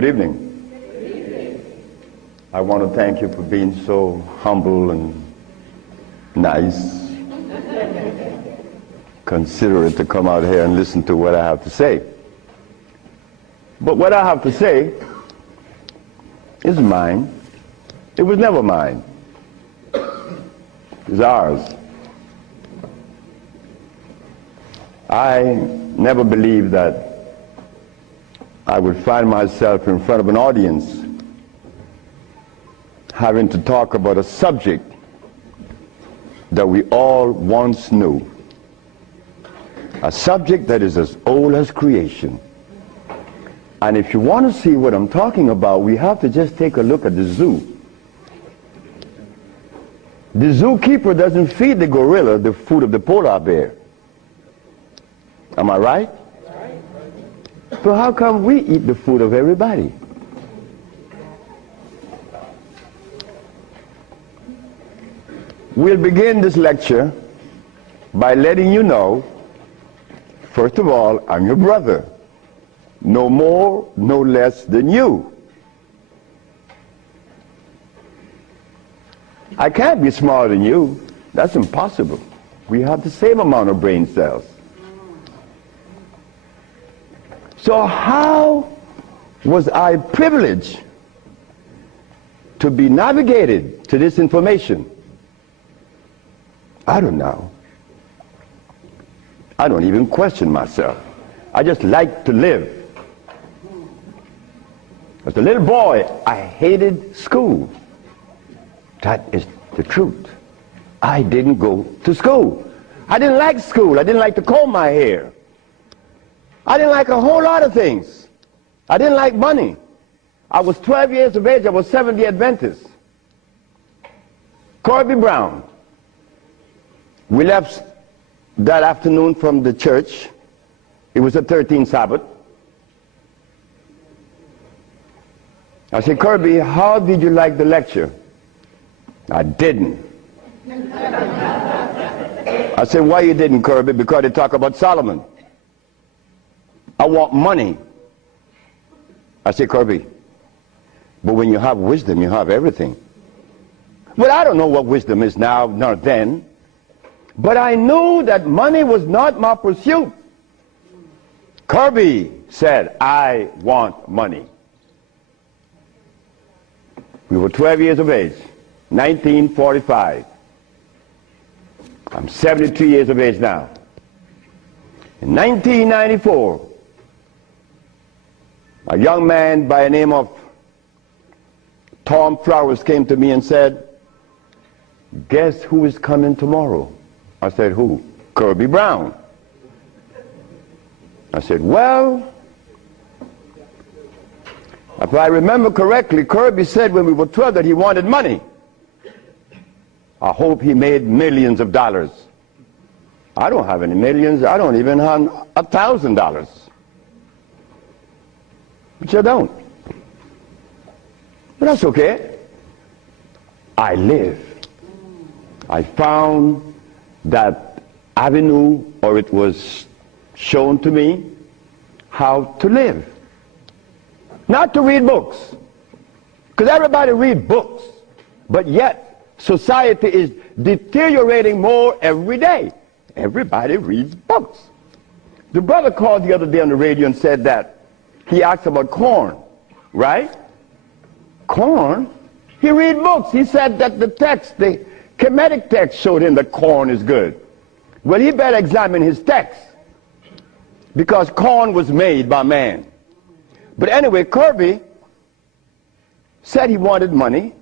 Good evening. Good evening. I want to thank you for being so humble and nice, considerate to come out here and listen to what I have to say. But what I have to say is mine. It was never mine. It's ours. I never believed that I would find myself in front of an audience having to talk about a subject that we all once knew. A subject that is as old as creation. And if you want to see what I'm talking about, we have to just take a look at the zoo. The zookeeper doesn't feed the gorilla the food of the polar bear. Am I right? So how come we eat the food of everybody? We'll begin this lecture by letting you know, first of all, I'm your brother. No more, no less than you. I can't be smarter than you. That's impossible. We have the same amount of brain cells. So how was I privileged to be navigated to this information? I don't know. I don't even question myself. I just like to live. As a little boy, I hated school. That is the truth. I didn't go to school. I didn't like school. I didn't like to comb my hair. I didn't like a whole lot of things. I didn't like money. I was 12 years of age. I was Seventh-day Adventist. Corby Brown. We left that afternoon from the church. It was the 13th Sabbath. I said, Kirby, how did you like the lecture? I didn't. I said, why you didn't, Kirby? Because they talk about Solomon. I want money. I said, Kirby, but when you have wisdom, you have everything. Well, I don't know what wisdom is now, nor then, but I knew that money was not my pursuit. Kirby said, I want money. We were 12 years of age, 1945. I'm 72 years of age now. In 1994, a young man by the name of Tom Flowers came to me and said, guess who is coming tomorrow? I said, who? Kirby Brown. I said, well, if I remember correctly, Kirby said when we were 12 that he wanted money. I hope he made millions of dollars. I don't have any millions. I don't even have $1,000. But you don't. But that's okay. I live. I found that avenue, or it was shown to me how to live. Not to read books. Because everybody reads books. But yet, society is deteriorating more every day. Everybody reads books. The brother called the other day on the radio and said that he asked about corn, right? Corn? He read books. He said that the text, the Kemetic text showed him that corn is good. Well, he better examine his text because corn was made by man. But anyway, Kirby said he wanted money.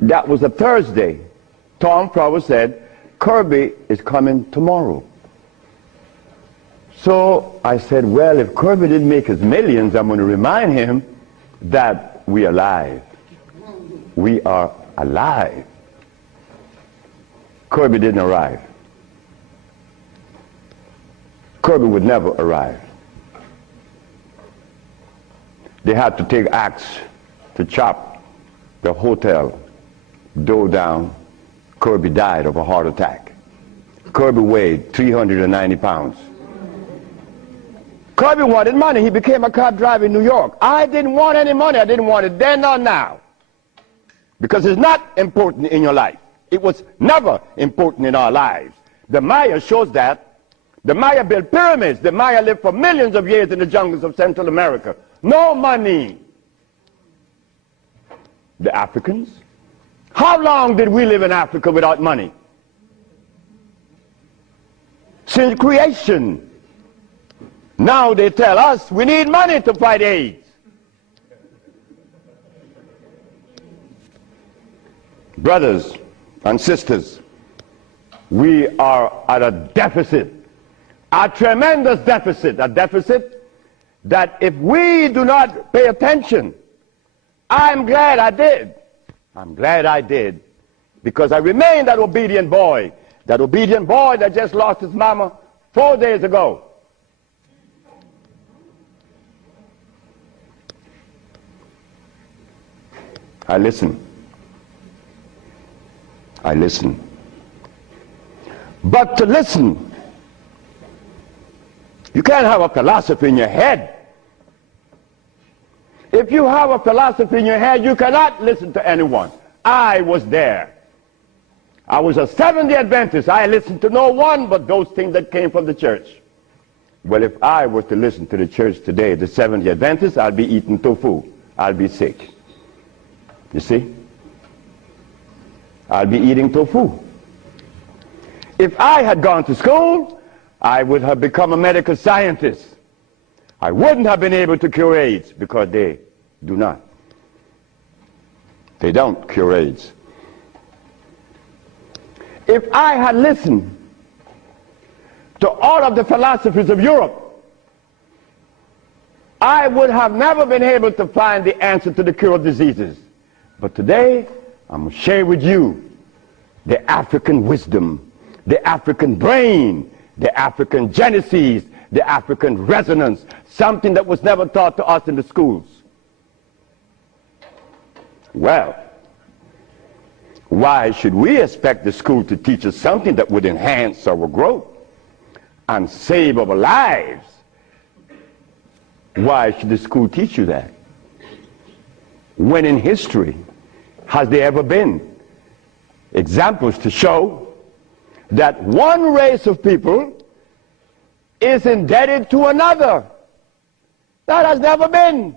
That was a Thursday. Tom Flowers said, Kirby is coming tomorrow. So I said, well, if Kirby didn't make his millions, I'm going to remind him that we are alive. We are alive. Kirby didn't arrive. Kirby would never arrive. They had to take axe to chop the hotel door down. Kirby died of a heart attack. Kirby weighed 390 pounds. Kirby wanted money. He became a cab driver in New York. I didn't want any money. I didn't want it then nor now. Because it's not important in your life. It was never important in our lives. The Maya shows that. The Maya built pyramids. The Maya lived for millions of years in the jungles of Central America. No money. The Africans? How long did we live in Africa without money? Since creation. Now they tell us we need money to fight AIDS. Brothers and sisters, we are at a deficit, a tremendous deficit, a deficit that if we do not pay attention, I'm glad I did. I'm glad I did, because I remained that obedient boy that just lost his mama 4 days ago. I listen. I listen. But to listen, you can't have a philosophy in your head. If you have a philosophy in your head, you cannot listen to anyone. I was there. I was a Seventh-day Adventist. I listened to no one but those things that came from the church. Well, if I was to listen to the church today, the Seventh-day Adventists, I'll be eating tofu. I'll be sick. You see? I'll be eating tofu. If I had gone to school, I would have become a medical scientist. I wouldn't have been able to cure AIDS, because they do not. They don't cure AIDS. If I had listened to all of the philosophies of Europe, I would have never been able to find the answer to the cure of diseases. But today, I'm going to share with you the African wisdom, the African brain, the African genesis, the African resonance, something that was never taught to us in the schools. Well, why should we expect the school to teach us something that would enhance our growth and save our lives? Why should the school teach you that? When in history has there ever been examples to show that one race of people is indebted to another? That has never been.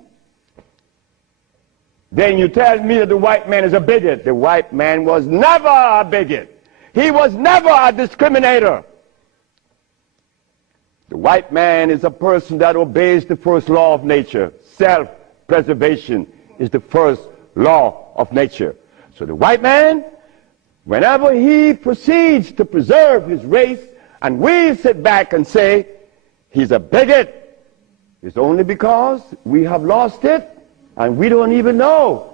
Then you tell me that the white man is a bigot. The white man was never a bigot. He was never a discriminator. The white man is a person that obeys the first law of nature. Self-preservation is the first law of nature. So the white man, whenever he proceeds to preserve his race, and we sit back and say he's a bigot, it's only because we have lost it and we don't even know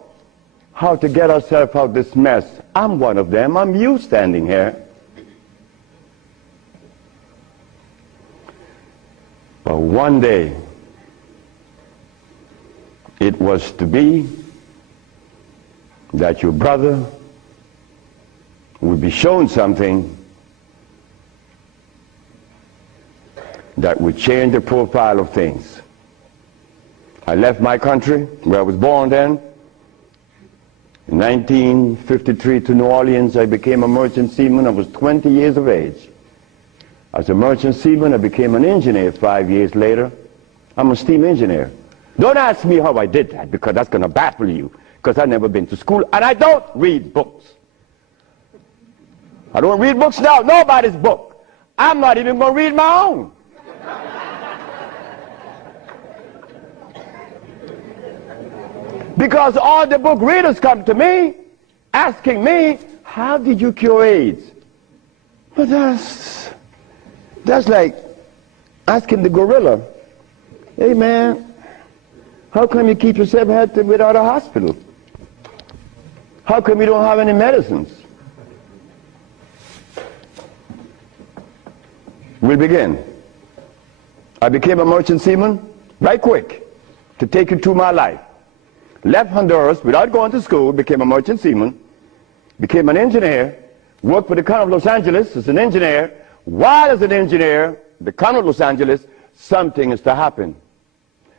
how to get ourselves out of this mess. I'm one of them. I'm you standing here. But one day, it was to be that your brother would be shown something that would change the profile of things. I left my country, where I was born then. In 1953 to New Orleans, I became a merchant seaman. I was 20 years of age. As a merchant seaman, I became an engineer 5 years later. I'm a steam engineer. Don't ask me how I did that, because that's going to baffle you, because I've never been to school, and I don't read books. I don't read books now, nobody's book. I'm not even going to read my own. Because all the book readers come to me, asking me, how did you cure AIDS? But that's like asking the gorilla, hey man, how come you keep yourself healthy without a hospital? How come you don't have any medicines? We'll begin. I became a merchant seaman, right quick, to take you through my life. Left Honduras without going to school, became a merchant seaman, became an engineer, worked for the County of Los Angeles as an engineer. While as an engineer, the County of Los Angeles something is to happen.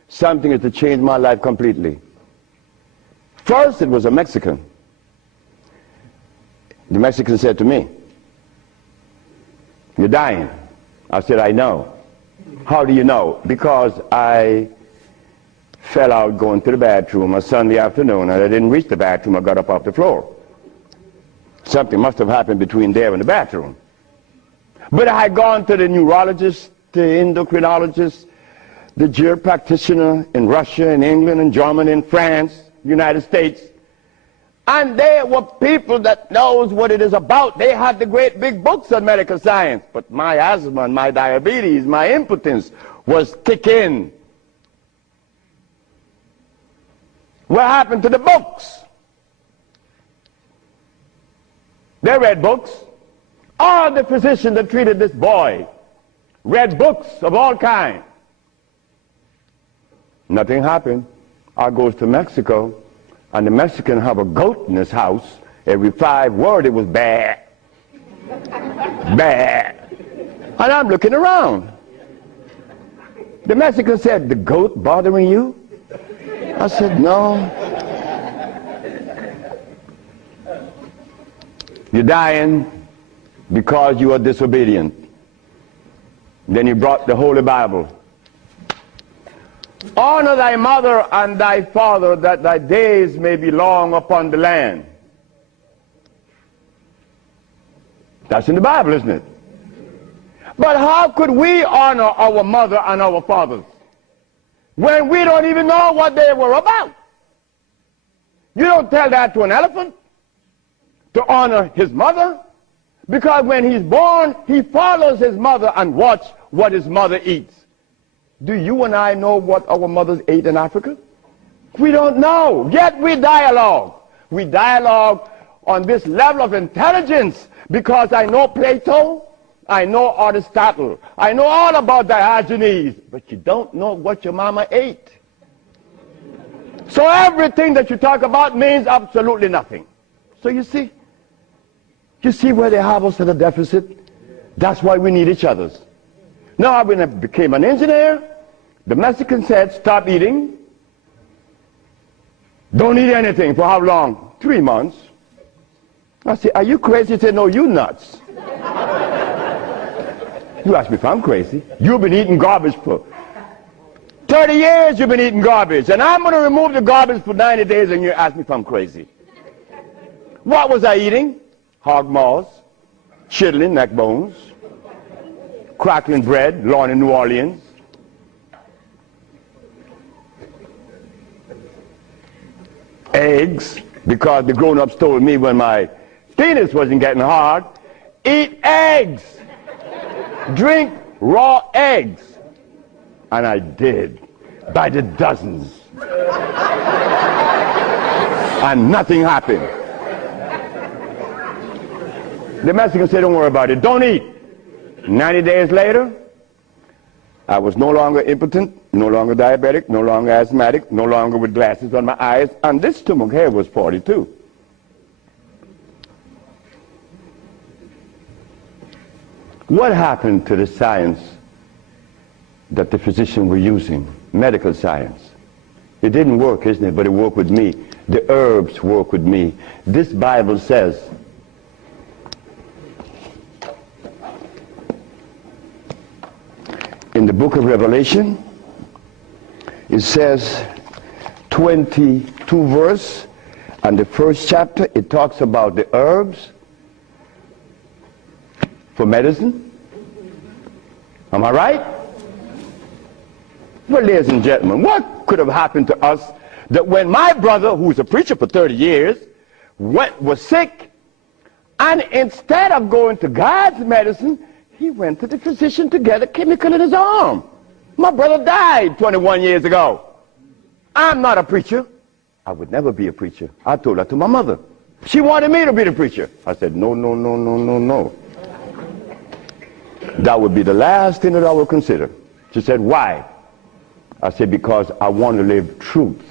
Something is to change my life completely. First, it was a Mexican. The Mexican said to me, "You're dying." I said, "I know." "How do you know?" "Because I fell out going to the bathroom a Sunday afternoon, and I didn't reach the bathroom. I got up off the floor. Something must have happened between there and the bathroom." But I had gone to the neurologist, the endocrinologist, the GER practitioner in Russia, in England, in Germany, in France, United States. And they were people that knows what it is about. They had the great big books on medical science. But my asthma and my diabetes, my impotence was kicking. What happened to the books? They read books. All the physicians that treated this boy read books of all kinds. Nothing happened. I goes to Mexico, and the Mexican have a goat in his house. Every 5 words it was bad, bad. And I'm looking around. The Mexican said, "The goat bothering you?" I said, "No." "You're dying because you are disobedient." Then he brought the Holy Bible. "Honor thy mother and thy father, that thy days may be long upon the land." That's in the Bible, isn't it? But how could we honor our mother and our fathers when we don't even know what they were about? You don't tell that to an elephant, to honor his mother, because when he's born, he follows his mother and watch what his mother eats. Do you and I know what our mothers ate in Africa? We don't know, yet we dialogue. We dialogue on this level of intelligence because I know Plato, I know Aristotle, I know all about Diogenes, but you don't know what your mama ate. So everything that you talk about means absolutely nothing. So you see where they have us at a deficit? That's why we need each other's. Now, when I became an engineer, the Mexican said, "Stop eating. Don't eat anything." For how long? 3 months. I said, "Are you crazy?" He said, "No, you nuts." You ask me if I'm crazy. You've been eating garbage for 30 years. You've been eating garbage. And I'm going to remove the garbage for 90 days, and you ask me if I'm crazy. What was I eating? Hog maws, chitlin, neck bones, crackling bread, Lawn in New Orleans. Eggs, because the grown-ups told me when my penis wasn't getting hard, eat eggs, drink raw eggs. And I did, by the dozens. And nothing happened. The Mexican said, "Don't worry about it, don't eat." 90 days later, I was no longer impotent, no longer diabetic, no longer asthmatic, no longer with glasses on my eyes, and this stomach hair was 42. What happened to the science that the physicians were using, medical science? It didn't work, isn't it? But it worked with me. The herbs work with me. This Bible says, in the book of Revelation, it says 22 verse, and the first chapter, it talks about the herbs for medicine. Am I right? Well, ladies and gentlemen, what could have happened to us that when my brother, who was a preacher for 30 years, was sick, and instead of going to God's medicine, he went to the physician to get a chemical in his arm. My brother died 21 years ago. I'm not a preacher. I would never be a preacher. I told that to my mother. She wanted me to be the preacher. I said, "No, no, no, no, no, no. That would be the last thing that I would consider." She said, "Why?" I said, "Because I want to live truth.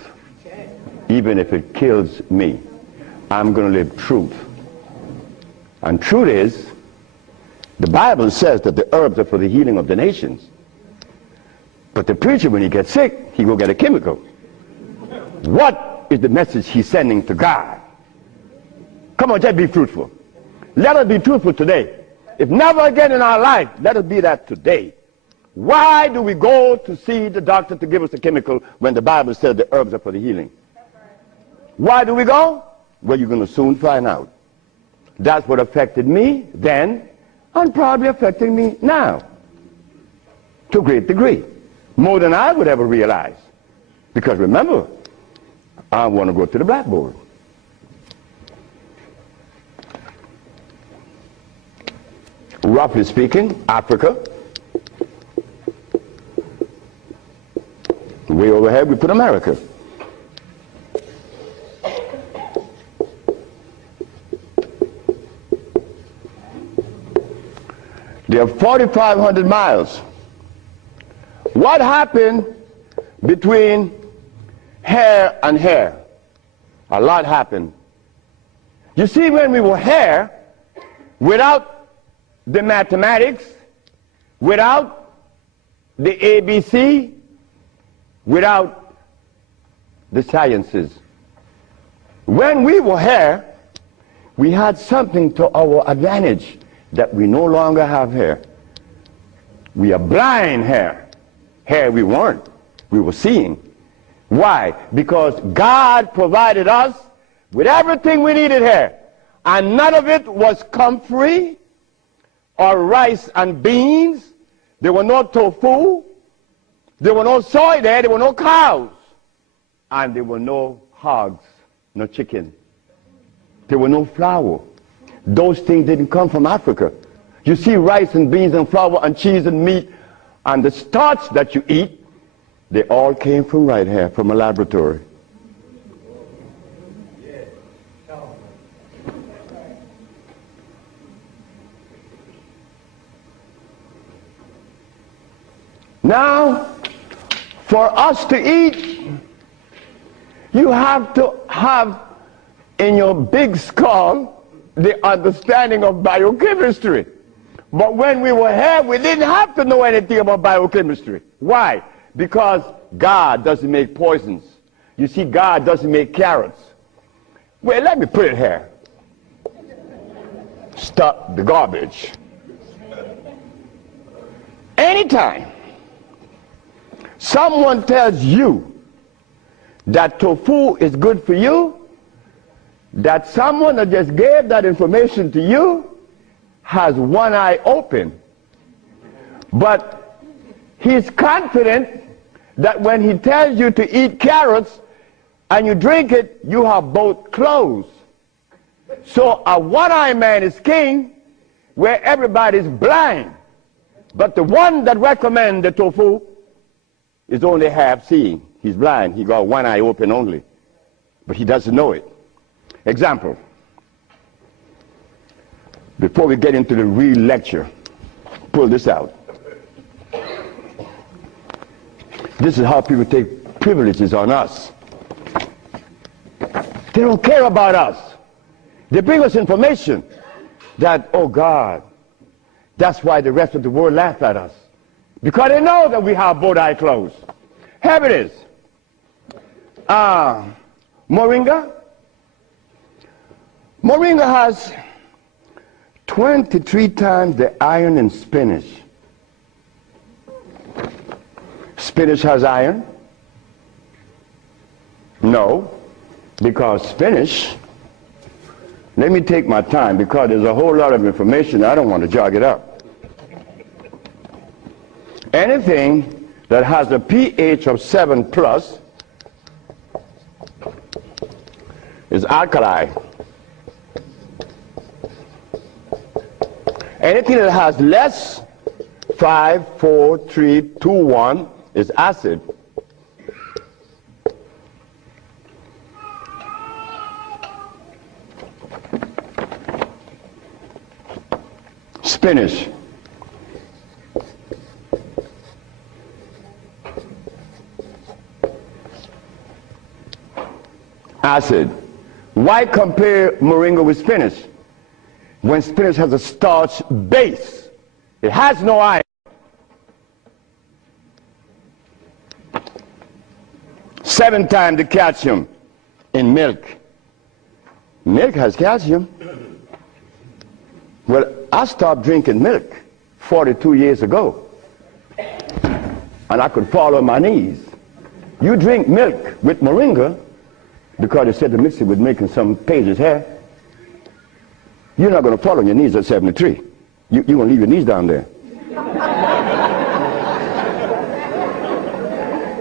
Even if it kills me, I'm going to live truth." And truth is, the Bible says that the herbs are for the healing of the nations. But the preacher, when he gets sick, he go get a chemical. What is the message he's sending to God? Come on, just be fruitful. Let us be truthful today. If never again in our life, let us be that today. Why do we go to see the doctor to give us a chemical when the Bible says the herbs are for the healing? Why do we go? Well, you're going to soon find out. That's what affected me then and probably affecting me now to a great degree. More than I would ever realize. Because remember, I want to go to the blackboard. Roughly speaking, Africa. Way overhead, we put America. They are 4,500 miles. What happened between here and here? A lot happened. You see, when we were here, without the mathematics, without the ABC, without the sciences, when we were here, we had something to our advantage that we no longer have here. We are blind here. Here we weren't. We were seeing. Why? Because God provided us with everything we needed here. And none of it was comfrey or rice and beans. There were no tofu. There were no soy there. There were no cows. And there were no hogs, no chicken. There were no flour. Those things didn't come from Africa. You see rice and beans and flour and cheese and meat and the starch that you eat, they all came from right here, from a laboratory. Now, for us to eat, you have to have in your big skull the understanding of biochemistry. But when we were here, we didn't have to know anything about biochemistry. Why? Because God doesn't make poisons. You see, God doesn't make carrots. Well, let me put it here. Stop the garbage. Anytime someone tells you that tofu is good for you, that someone that just gave that information to you has one eye open. But he's confident that when he tells you to eat carrots and you drink it, you have both closed. So a one-eyed man is king where everybody's blind. But the one that recommends the tofu is only half seeing. He's blind. He got one eye open only. But he doesn't know it. Example. Before we get into the real lecture, pull this out. This is how people take privileges on us. They don't care about us. They bring us information that, oh God, that's why the rest of the world laugh at us. Because they know that we have both eyes closed. Here it is. Moringa. Moringa has 23 times the iron in spinach. Spinach has iron? No, because spinach, let me take my time because there's a whole lot of information. I don't want to jog it up. Anything that has a pH of 7 plus is alkali. Anything that has less, 5, 4, 3, 2, 1, is acid. Spinach. Acid. Why compare moringa with spinach? When spinach has a starch base, it has no iron. 7 times the calcium in milk. Milk has calcium. Well, I stopped drinking milk 42 years ago, and I could fall on my knees. You drink milk with moringa, because they said to mix it with milk and some pages hair, you're not going to fall on your knees at 73. You're going to leave your knees down there.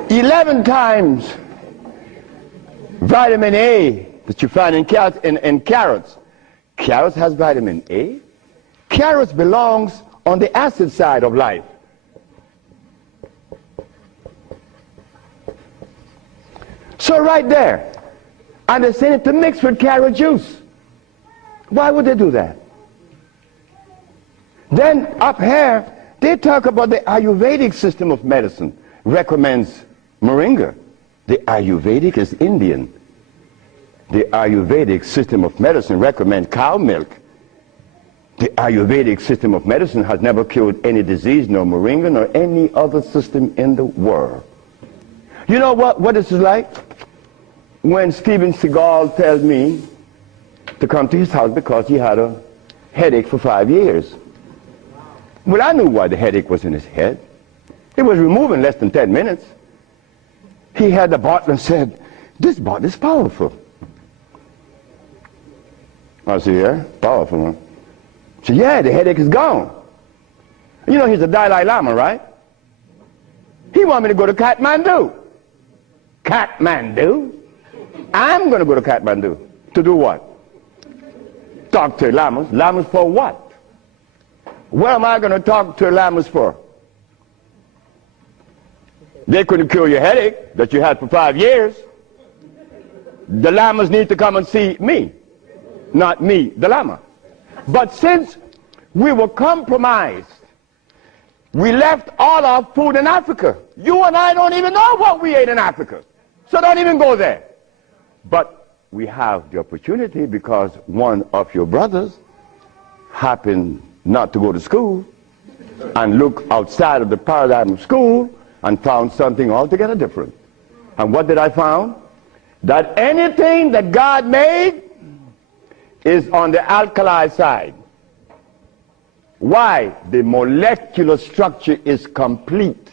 11 times vitamin A that you find in carrots. Carrots has vitamin A. Carrots belongs on the acid side of life. So right there, and they're saying to mix with carrot juice. Why would they do that? Then up here, they talk about the Ayurvedic system of medicine recommends moringa. The Ayurvedic is Indian. The Ayurvedic system of medicine recommends cow milk. The Ayurvedic system of medicine has never cured any disease, nor moringa, nor any other system in the world. You know what this is like? When Steven Seagal tells me to come to his house because he had a headache for 5 years. Well, I knew why the headache was in his head. It was removed in less than 10 minutes. He had the bottle and said, "This bottle is powerful." I said, "Yeah, powerful, huh?" He said, "Yeah, the headache is gone." You know, he's a Dalai Lama, right? He wanted me to go to Kathmandu. Kathmandu? I'm going to go to Kathmandu. To do what? Talk to lamas. Lamas for what? What am I going to talk to lamas for? They couldn't cure your headache that you had for 5 years. The lamas need to come and see me, not me, the lama. But since we were compromised, we left all our food in Africa. You and I don't even know what we ate in Africa. So don't even go there. But we have the opportunity because one of your brothers happened not to go to school and look outside of the paradigm of school and found something altogether different. And what did I find? That anything that God made is on the alkali side. Why? The molecular structure is complete.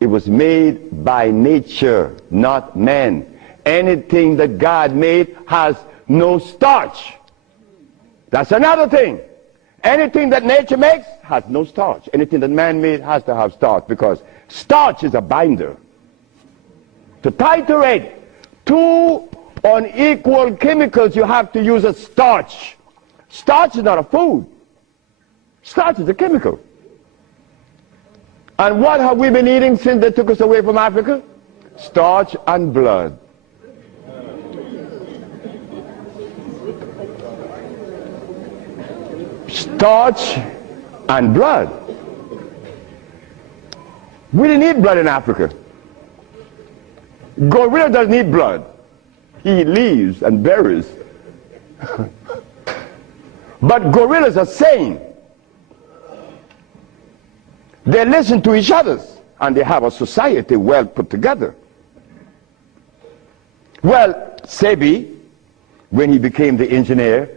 It was made by nature, not man. Anything that God made has no starch. That's another thing. Anything that nature makes has no starch. Anything that man made has to have starch, because starch is a binder. To titrate two unequal chemicals, you have to use a starch. Starch is not a food. Starch is a chemical. And what have we been eating since they took us away from Africa? Starch and blood. Starch and blood. We didn't eat blood in Africa. Gorilla doesn't eat blood. He eats leaves and berries. But gorillas are sane. They listen to each other, and they have a society well put together. Well, Sebi, when he became the engineer,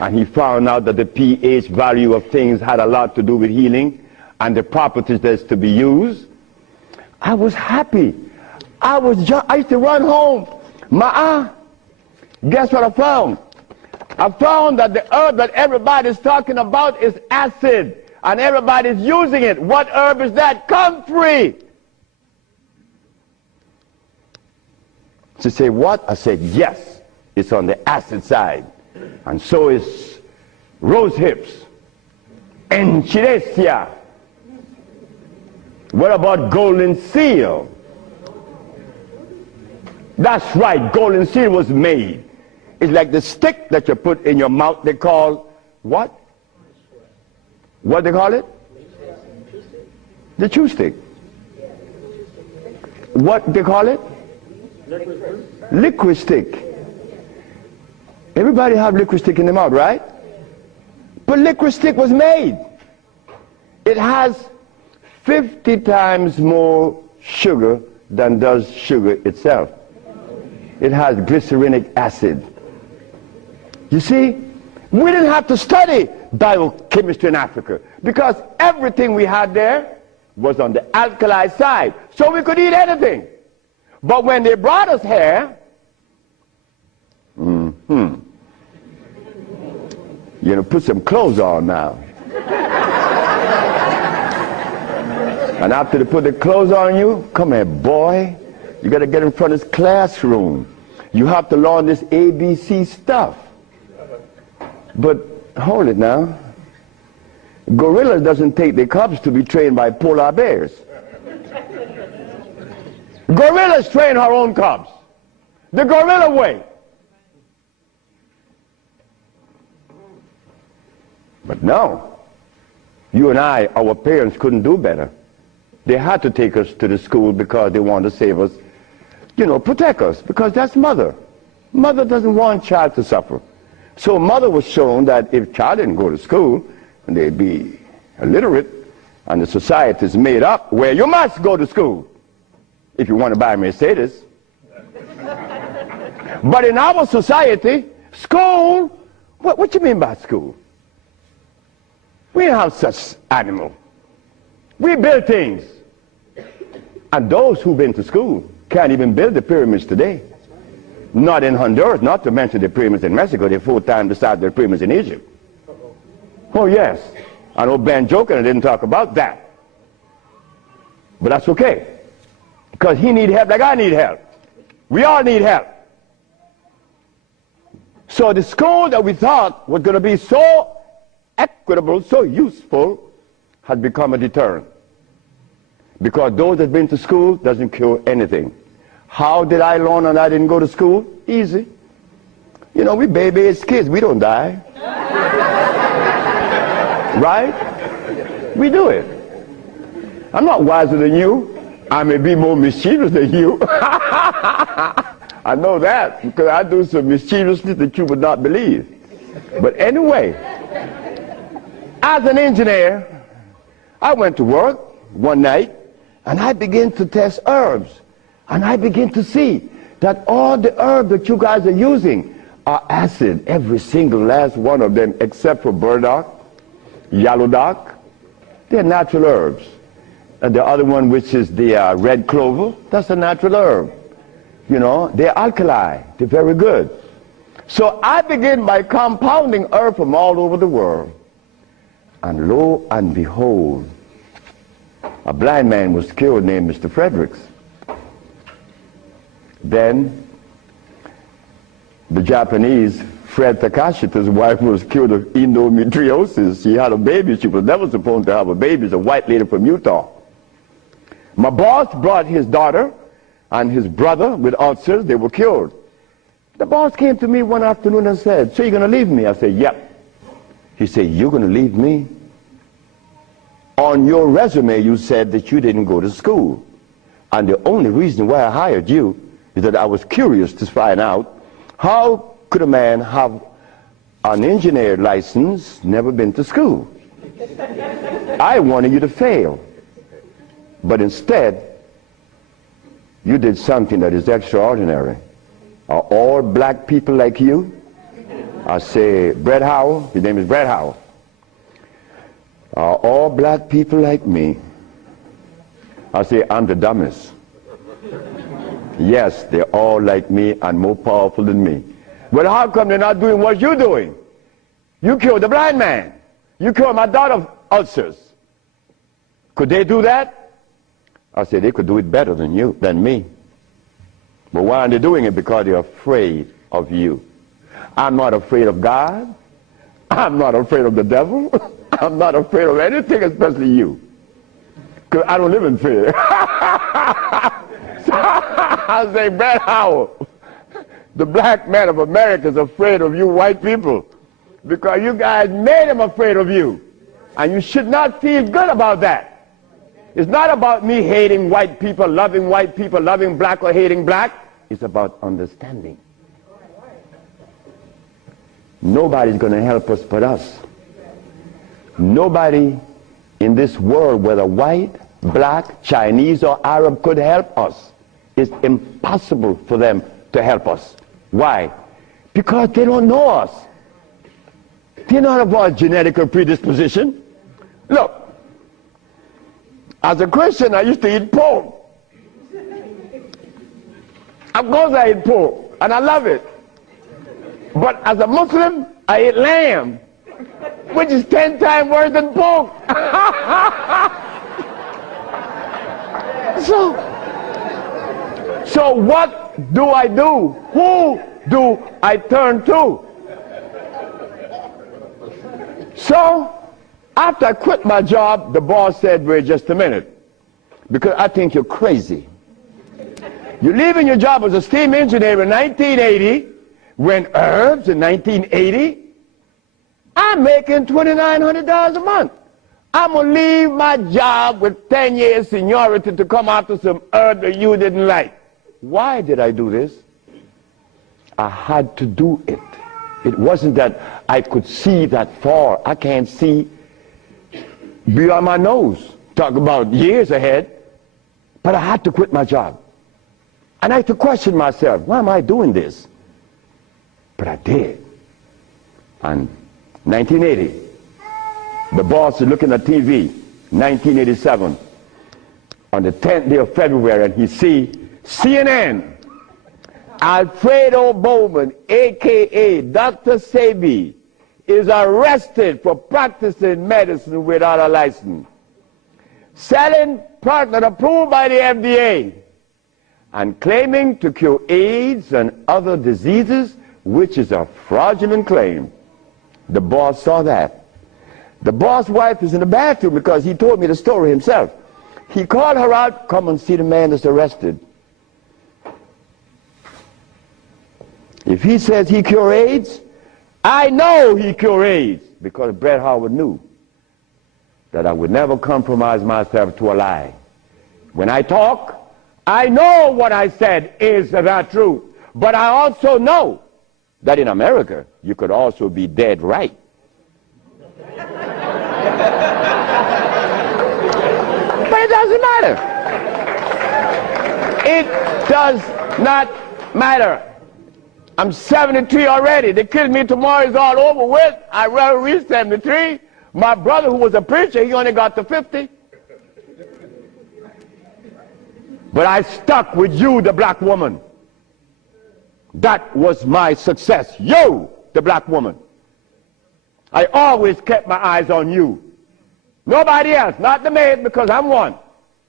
and he found out that the pH value of things had a lot to do with healing and the properties that's to be used, I was happy. I used to run home. Guess what I found? I found that the herb that everybody's talking about is acid, and everybody's using it. What herb is that? Comfrey. She said, what? I said, yes, it's on the acid side. And so is rose hips, enchirecia. What about golden seal? That's right, golden seal was made. It's like the stick that you put in your mouth. They call what? What they call it? The chew stick. What they call it? Liquid stick. Everybody have liquid stick in the mouth, right? But liquid stick was made. It has 50 times more sugar than does sugar itself. It has glycerinic acid. You see, we didn't have to study biochemistry in Africa because everything we had there was on the alkali side, so we could eat anything. But when they brought us here, you know, put some clothes on now. And after they put the clothes on you, come here, boy, you got to get in front of this classroom. You have to learn this ABC stuff. But hold it now. Gorilla doesn't take the cubs to be trained by polar bears. Gorillas train her own cubs. The gorilla way. But no, you and I, our parents couldn't do better. They had to take us to the school because they wanted to save us, you know, protect us, because that's mother. Mother doesn't want child to suffer. So mother was shown that if child didn't go to school, they'd be illiterate, and the society is made up where you must go to school if you want to buy a Mercedes. But in our society, school, what you mean by school? We don't have such animal. We build things. And those who've been to school can't even build the pyramids today. Not in Honduras, not to mention the pyramids in Mexico. They're 4 times the size of the pyramids in Egypt. Oh yes. I know Ben joking and didn't talk about that. But that's okay. Because he need help like I need help. We all need help. So the school that we thought was going to be so equitable, so useful, has become a deterrent. Because those that have been to school doesn't cure anything. How did I learn and I didn't go to school? Easy. You know, we baby-aged kids, we don't die. Right? We do it. I'm not wiser than you. I may be more mischievous than you. I know that because I do some mischievousness that you would not believe. But anyway, as an engineer, I went to work one night and I began to test herbs. And I began to see that all the herbs that you guys are using are acid, every single last one of them, except for burdock, yellow dock. They're natural herbs. And the other one, which is the red clover, that's a natural herb. You know, they're alkali. They're very good. So I began by compounding herbs from all over the world. And lo and behold, a blind man was killed named Mr. Fredericks. Then the Japanese, Fred Takashita's wife, was killed of endometriosis. She had a baby. She was never supposed to have a baby. It's a white lady from Utah. My boss brought his daughter and his brother with ulcers. They were killed. The boss came to me one afternoon and said, "So you're going to leave me?" I said, "Yep." He said, "You're going to leave me? On your resume, you said that you didn't go to school. And the only reason why I hired you is that I was curious to find out how could a man have an engineer license, never been to school. I wanted you to fail. But instead, you did something that is extraordinary. Are all black people like you?" I say, "Brett Howell," his name is Brett Howell. "Are all black people like me?" I say, "I'm the dumbest." "Yes, they're all like me and more powerful than me." "Well, how come they're not doing what you're doing? You killed the blind man. You killed my daughter's ulcers. Could they do that?" I said, "They could do it better than you, than me. But why aren't they doing it? Because they're afraid of you. I'm not afraid of God. I'm not afraid of the devil. I'm not afraid of anything, especially you. Because I don't live in fear." So I say, "Brett Howell, the black man of America is afraid of you white people because you guys made him afraid of you. And you should not feel good about that. It's not about me hating white people, loving black or hating black. It's about understanding. Nobody's going to help us but us. Nobody in this world, whether white, black, Chinese, or Arab, could help us it's impossible for them to help us. Why? Because they don't know us. They don't have our genetic predisposition. Look, as a Christian, I used to eat pork. Of course I eat pork, and I love it. But as a Muslim, I eat lamb, which is 10 times worse than pork. So what do I do? Who do I turn to? So after I quit my job, the boss said, wait just a minute, because I think you're crazy. You're leaving your job as a steam engineer in 1980, when herbs in 1980, I'm making $2,900 a month. I'm going to leave my job with 10 years seniority to come after some herb that you didn't like. Why did I do this? I had to do it. It wasn't that I could see that far. I can't see beyond my nose. Talk about years ahead. But I had to quit my job. And I had to question myself, why am I doing this? But I did. And 1980, the boss is looking at TV, 1987, on the 10th day of February, and he see CNN, Alfredo Bowman, a.k.a. Dr. Sebi, is arrested for practicing medicine without a license, selling product approved by the FDA, and claiming to cure AIDS and other diseases, which is a fraudulent claim. The boss saw that. The boss' wife is in the bathroom because he told me the story himself. He called her out, come and see the man that's arrested. If he says he cure AIDS, I know he cure AIDS, because Bret Howard knew that I would never compromise myself to a lie. When I talk, I know what I said is not true, but I also know that in America, you could also be dead right. But it doesn't matter. It does not matter. I'm 73 already. They kill me tomorrow, it's all over with. I rather reach 73. My brother, who was a preacher, he only got to 50. But I stuck with you, the black woman. That was my success. You, the black woman. I always kept my eyes on you. Nobody else, not the maid, because I'm one.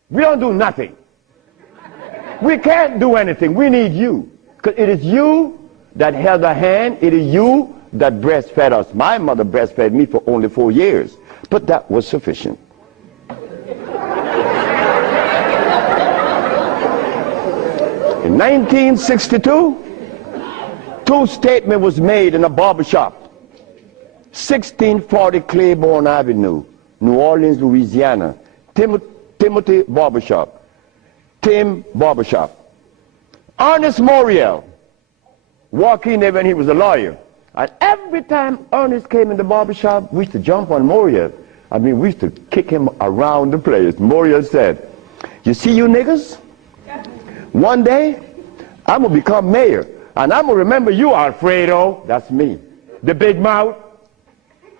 We don't do nothing. We can't do anything. We need you. Because it is you that held a hand. It is you that breastfed us. My mother breastfed me for only 4 years. But that was sufficient. In 1962, two statements was made in a barbershop. 1640 Claiborne Avenue, New Orleans, Louisiana. Timothy Barbershop. Tim Barbershop. Ernest Moriel walked in there when he was a lawyer. And every time Ernest came in the barbershop, we used to jump on Moriel. I mean, we used to kick him around the place. Moriel said, you see you niggas? One day, I'm going to become mayor. And I'm going to remember you, Alfredo. That's me. The big mouth.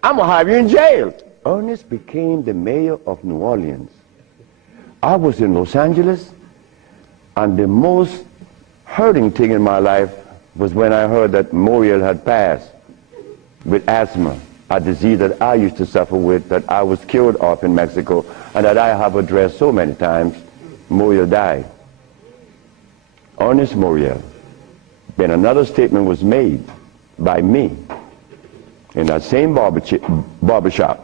I'm going to have you in jail. Ernest became the mayor of New Orleans. I was in Los Angeles, and the most hurting thing in my life was when I heard that Moriel had passed with asthma, a disease that I used to suffer with, that I was cured of in Mexico, and that I have addressed so many times. Moriel died. Ernest Moriel. Then another statement was made by me in that same barbershop.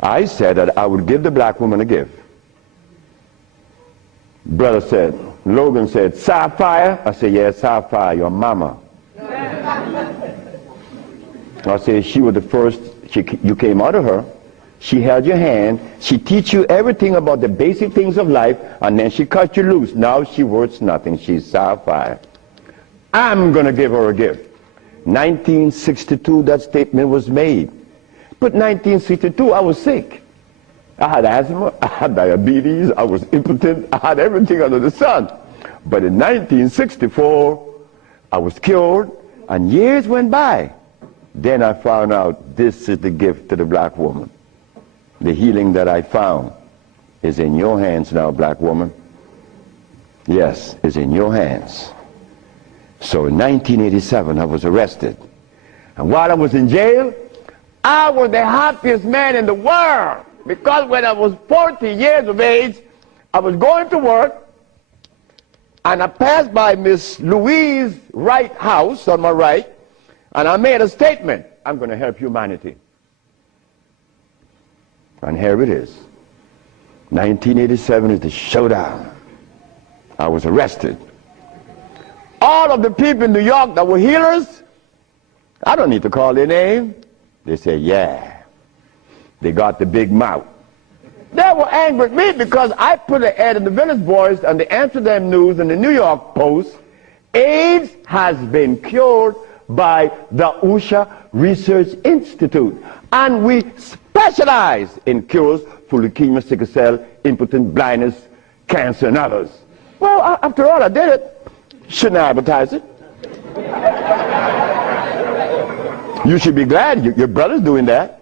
I said that I would give the black woman a gift. Brother said, Logan said, sapphire? I said, yes, sapphire, your mama. I said, she was the first, you came out of her, she held your hand, she teach you everything about the basic things of life, and then she cut you loose. Now she worth nothing, she's sapphire. I'm going to give her a gift. 1962, that statement was made. But 1962, I was sick. I had asthma, I had diabetes, I was impotent, I had everything under the sun. But in 1964, I was cured, and years went by. Then I found out this is the gift to the black woman. The healing that I found is in your hands now, black woman. Yes, it's in your hands. So in 1987, I was arrested. And while I was in jail, I was the happiest man in the world. Because when I was 40 years of age, I was going to work, and I passed by Miss Louise Wright house on my right, and I made a statement: I'm going to help humanity. And here it is. 1987 is the showdown. I was arrested. All of the people in New York that were healers, I don't need to call their name. They say, yeah, they got the big mouth. They were angry with me because I put an ad in the Village Voice and the Amsterdam News and the New York Post. AIDS has been cured by the USHA Research Institute. And we specialize in cures for leukemia, sickle cell, impotence, blindness, cancer, and others. Well, after all, I did it. Shouldn't I advertise it? You should be glad your brother's doing that.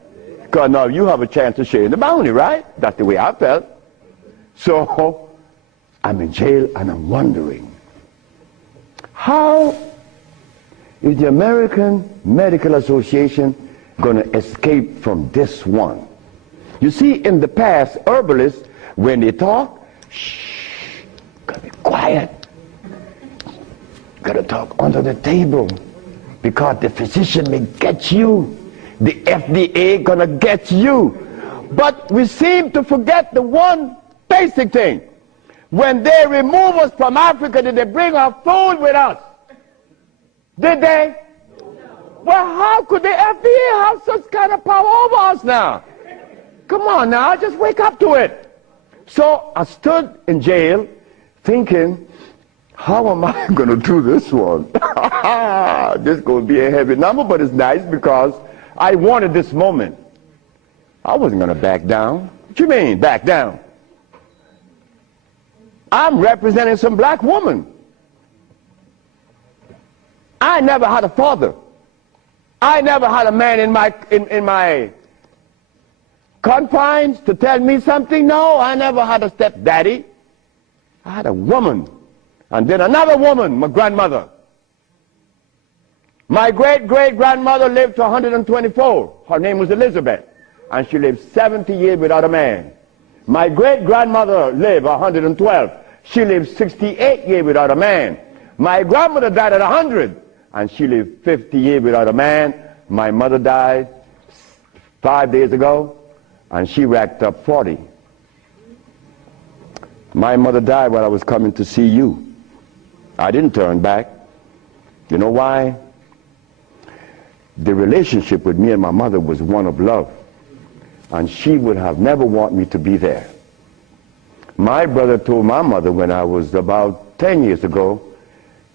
Because now you have a chance to share in the bounty, right? That's the way I felt. So I'm in jail and I'm wondering, how is the American Medical Association going to escape from this one? You see, in the past, herbalists, when they talk, shh, gotta be quiet. Gotta talk under the table, because the physician may get you. The FDA gonna get you. But we seem to forget the one basic thing. When they remove us from Africa, did they bring our food with us? Did they? Well, how could the FDA have such kind of power over us now? Come on now, just wake up to it. So I stood in jail thinking, how am I going to do this one? This is going to be a heavy number, but it's nice because I wanted this moment. I wasn't going to back down. What you mean, back down? I'm representing some black woman. I never had a father. I never had a man in my confines to tell me something. No, I never had a stepdaddy. I had a woman. And then another woman, my grandmother. My great-great-grandmother lived to 124. Her name was Elizabeth. And she lived 70 years without a man. My great-grandmother lived 112. She lived 68 years without a man. My grandmother died at 100. And she lived 50 years without a man. My mother died 5 days ago. And she racked up 40. My mother died while I was coming to see you. I didn't turn back. You know why? The relationship with me and my mother was one of love. And she would have never wanted me to be there. My brother told my mother when I was about 10 years ago,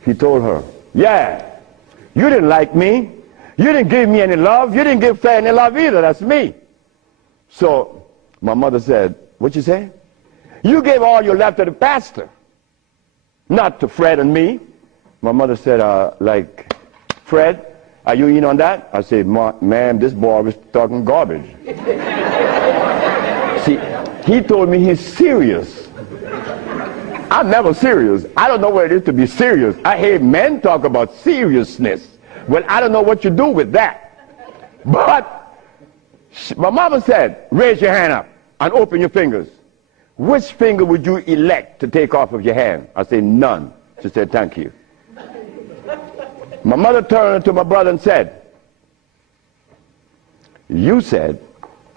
he told her, yeah, you didn't like me. You didn't give me any love. You didn't give Fred any love either. That's me. So my mother said, what you say? You gave all your love to the pastor, not to Fred and me. My mother said, like, Fred, are you in on that? I said, ma'am, this boy was talking garbage. See, he told me he's serious. I'm never serious. I don't know what it is to be serious. I hear men talk about seriousness. Well, I don't know what you do with that. But my mama said, raise your hand up and open your fingers. Which finger would you elect to take off of your hand? I said, none. She said, thank you. My mother turned to my brother and said, you said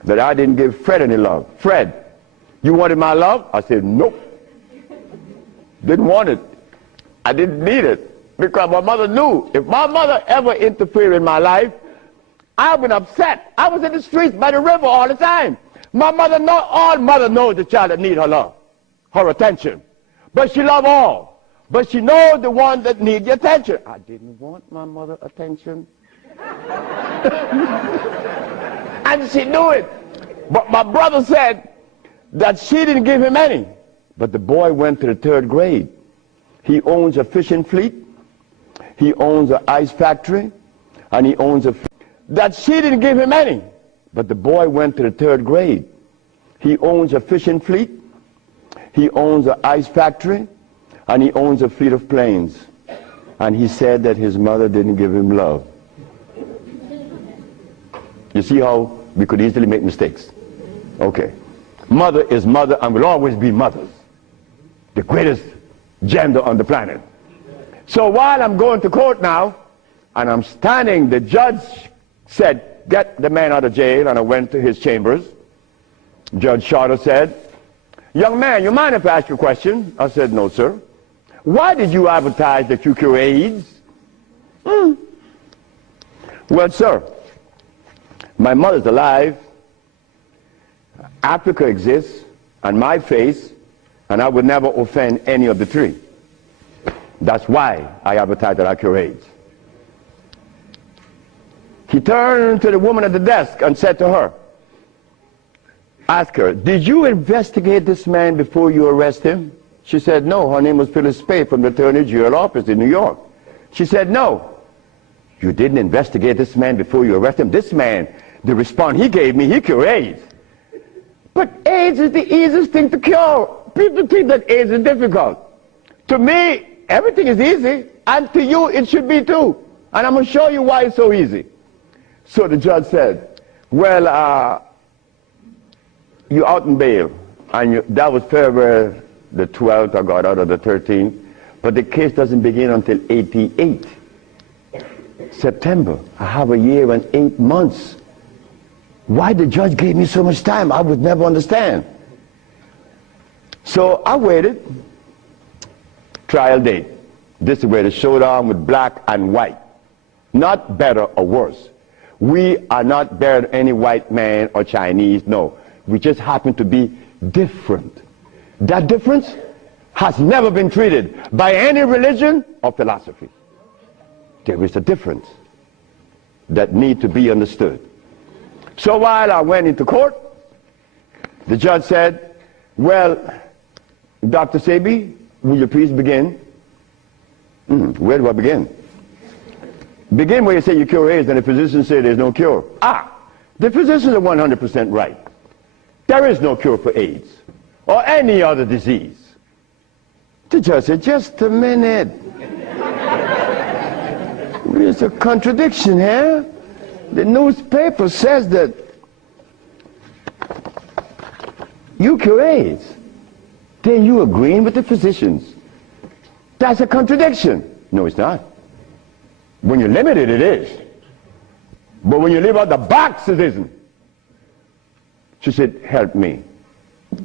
that I didn't give Fred any love. Fred, you wanted my love? I said, nope. Didn't want it. I didn't need it. Because my mother knew if my mother ever interfered in my life, I would be upset. I was in the streets by the river all the time. My mother knows, all mother knows the child that needs her love, her attention. But she loves all. But she knows the one that needs the attention. I didn't want my mother attention. And she knew it. But my brother said that she didn't give him any. But the boy went to the 3rd grade. He owns a fishing fleet. He owns an ice factory. And he owns that she didn't give him any. But the boy went to the 3rd grade. He owns a fishing fleet. He owns an ice factory. And he owns a fleet of planes. And he said that his mother didn't give him love. You see how we could easily make mistakes? Okay. Mother is mother and will always be mothers. The greatest gender on the planet. So while I'm going to court now, and I'm standing, the judge said, get the man out of jail, and I went to his chambers. Judge Shorter said, young man, you mind if I ask you a question? I said, no, sir. Why did you advertise that you cure AIDS? Well, sir, my mother's alive, Africa exists, and my face, and I would never offend any of the three. That's why I advertise that I cure AIDS. He turned to the woman at the desk and said to her, ask her, did you investigate this man before you arrest him? She said, no. Her name was Phyllis Spade from the Attorney General office in New York. She said, no. You didn't investigate this man before you arrest him? This man, the response he gave me, he cured AIDS. But AIDS is the easiest thing to cure. People think that AIDS is difficult. To me, everything is easy, and to you it should be too. And I'm going to show you why it's so easy. So the judge said, well, you're out in bail. And that was February the 12th, I got out of the 13th. But the case doesn't begin until 88. September. I have a year and 8 months. Why the judge gave me so much time, I would never understand. So I waited. Trial date. This is where the showdown with black and white. Not better or worse. We are not better than any white man or Chinese, no. We just happen to be different. That difference has never been treated by any religion or philosophy. There is a difference that needs to be understood. So while I went into court, the judge said, well, Dr. Sebi, will you please begin? Where do I begin? Begin where you say you cure AIDS and the physicians say there's no cure. The physicians are 100% right. There is no cure for AIDS or any other disease. The judge said, just a minute. There's a contradiction here. The newspaper says that you cure AIDS. Then you agreeing with the physicians. That's a contradiction. No, it's not. When you're limited, it is. But when you live out the box, it isn't. She said, help me.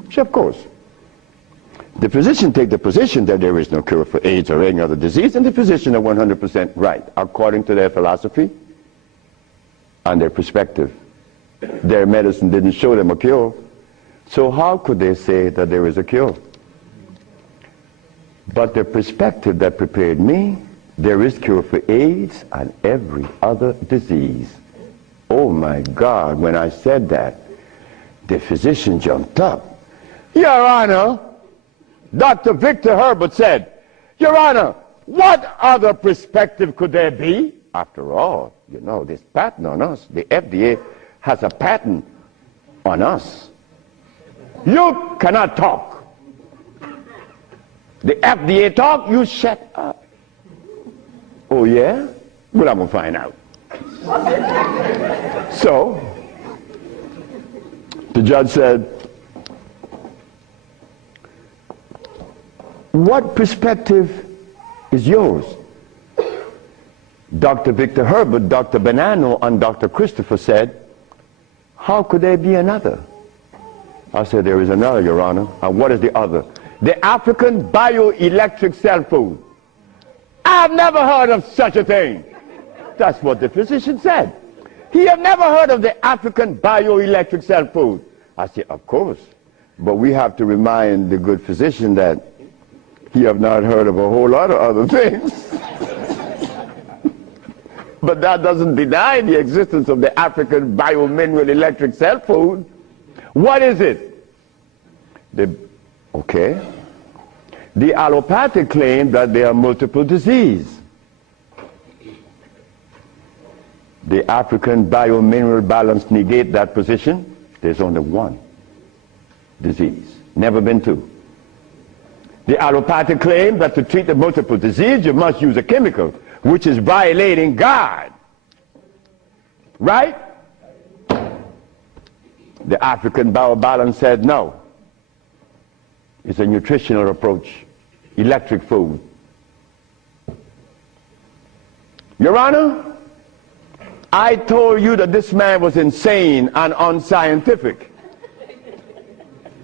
She said, of course. The physician take the position that there is no cure for AIDS or any other disease, and the physicians are 100% right, according to their philosophy and their perspective. Their medicine didn't show them a cure. So how could they say that there is a cure? But the perspective that prepared me, there is cure for AIDS and every other disease. Oh my God, when I said that, the physician jumped up. Your Honor, Dr. Victor Herbert said, Your Honor, what other perspective could there be? After all, you know, this patent on us, the FDA has a patent on us. You cannot talk. The FDA talk, you shut up. Oh yeah? Well, I'm going to find out. So, the judge said, what perspective is yours? Dr. Victor Herbert, Dr. Bonanno, and Dr. Christopher said, how could there be another? I said, there is another, Your Honor. And what is the other? The African bioelectric cell food. I've never heard of such a thing. That's what the physician said. He had never heard of the African bioelectric cell food. I said, of course. But we have to remind the good physician that he have not heard of a whole lot of other things. But that doesn't deny the existence of the African biomineral electric cell food. What is it? Okay. The allopathic claim that there are multiple diseases. The African biomineral balance negate that position. There's only one disease, never been two. The allopathic claim that to treat the multiple disease you must use a chemical, which is violating God. Right? The African biobalance said no. It's a nutritional approach, electric food. Your Honor, I told you that this man was insane and unscientific.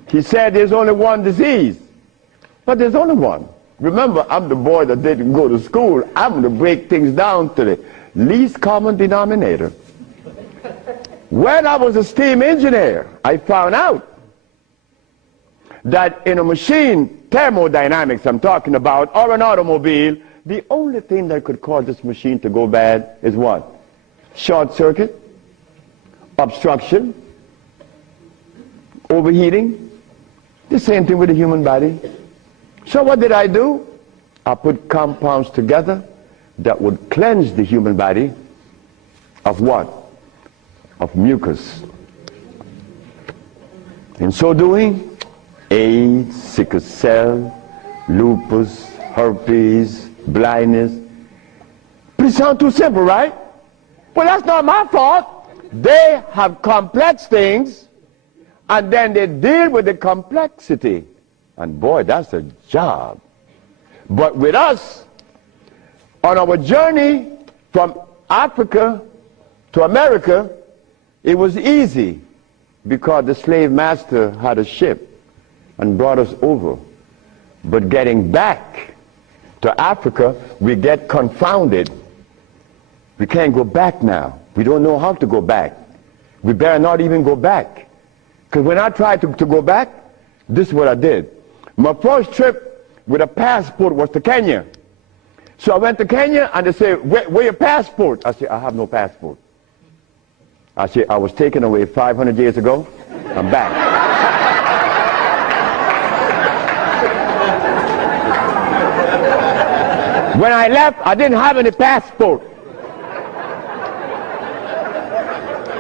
He said there's only one disease, but there's only one. Remember, I'm the boy that didn't go to school. I'm going to break things down to the least common denominator. When I was a steam engineer, I found out that in a machine, thermodynamics I'm talking about, or an automobile, the only thing that could cause this machine to go bad is what? Short circuit, obstruction, overheating. The same thing with the human body. So what did I do? I put compounds together that would cleanse the human body of what? Of mucus. In so doing, AIDS, sickle cell, lupus, herpes, blindness. But it sounds too simple, right? Well, that's not my fault. They have complex things, and then they deal with the complexity. And boy, that's a job. But with us, on our journey from Africa to America, it was easy because the slave master had a ship and brought us over. But getting back to Africa, we get confounded. We can't go back now. We don't know how to go back. We better not even go back. Because when I tried to go back, this is what I did. My first trip with a passport was to Kenya. So I went to Kenya and they said, where your passport? I said, I have no passport. I said, I was taken away 500 years ago. I'm back. When I left, I didn't have any passport.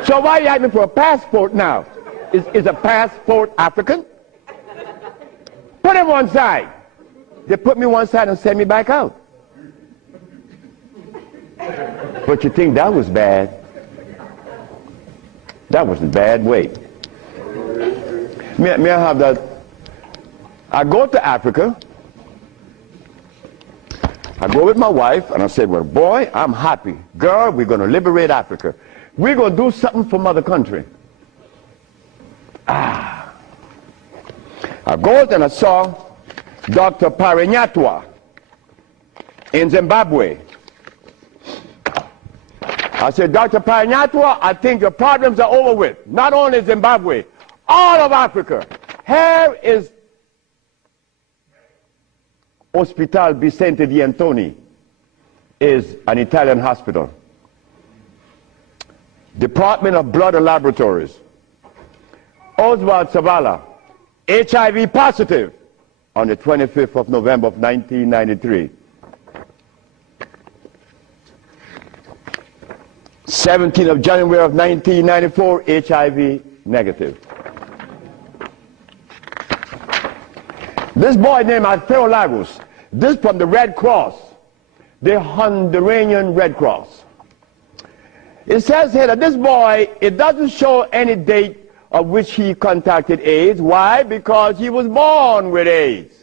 So why are you asking for a passport now? Is a passport African? Put him one side. They put me one side and sent me back out. But you think that was bad? That was a bad way. May I have that? I go to Africa. I go with my wife and I said, well, boy, I'm happy. Girl, we're going to liberate Africa. We're going to do something for mother country. I go and I saw Dr. Parinyatwa in Zimbabwe. I said, Dr. Parinyatwa, I think your problems are over with. Not only Zimbabwe, all of Africa. Here is Hospital Vicente di Antoni, is an Italian hospital. Department of Blood and Laboratories. Oswald Zavala, HIV positive on the 25th of November of 1993. 17th of January of 1994, HIV negative. This boy named Alfredo Lagos, this from the Red Cross, the Honduran Red Cross. It says here that this boy, it doesn't show any date of which he contracted AIDS. Why? Because he was born with AIDS.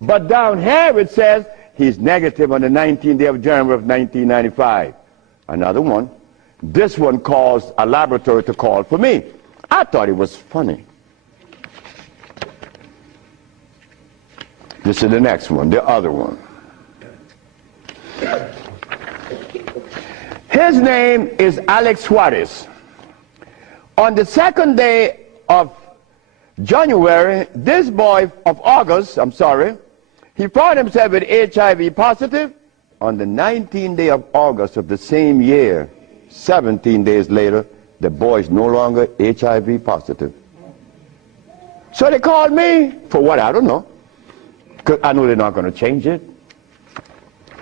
But down here it says he's negative on the 19th day of January of 1995. Another one. This one caused a laboratory to call for me. I thought it was funny. This is the next one, the other one. His name is Alex Suarez. On the second day of January, this boy of August, he found himself with HIV positive. On the 19th day of August of the same year, 17 days later, the boy is no longer HIV positive. So they called me for what? I don't know. because I know they're not going to change it.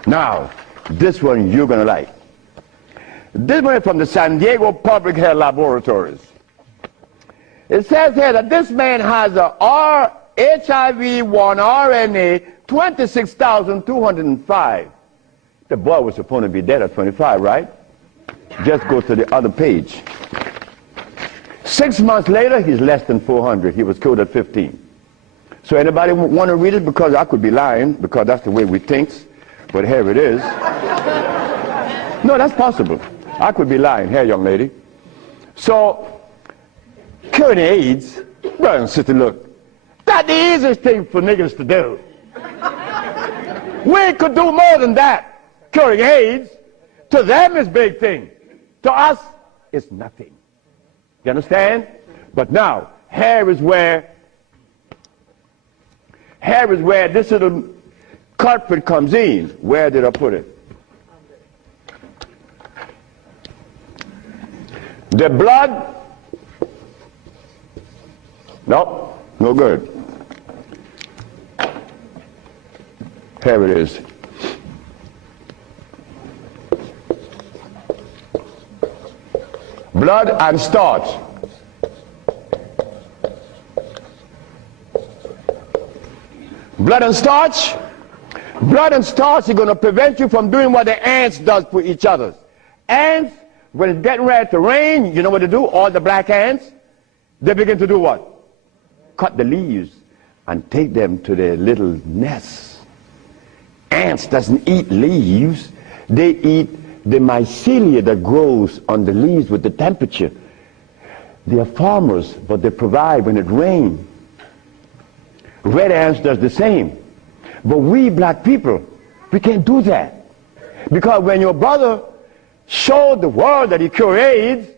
Now, this one you're going to like. This one is from the San Diego Public Health Laboratories. It says here that this man has a HIV-1 RNA 26,205. The boy was supposed to be dead at 25, right? Just go to the other page. 6 months later, he's less than 400. He was killed at 15. So anybody want to read it? Because I could be lying, because that's the way we think. But here it is. No, that's possible. I could be lying. Here, young lady. So, curing AIDS, brother and sister, look, that's the easiest thing for niggas to do. We could do more than that. Curing AIDS, to them is big thing. To us, it's nothing. You understand? But now, here is where this little culprit comes in. Where did I put it? The blood. Nope, no good. Here it is. Blood and starch. Blood and starch. Blood and starch is going to prevent you from doing what the ants does for each other. Ants, when it's getting ready to rain, you know what they do? All the black ants, they begin to do what? Cut the leaves and take them to their little nests. Ants doesn't eat leaves. They eat the mycelia that grows on the leaves with the temperature. They are farmers, but they provide when it rains. Red ants does the same. But we black people, we can't do that. Because when your brother showed the world that he cured AIDS,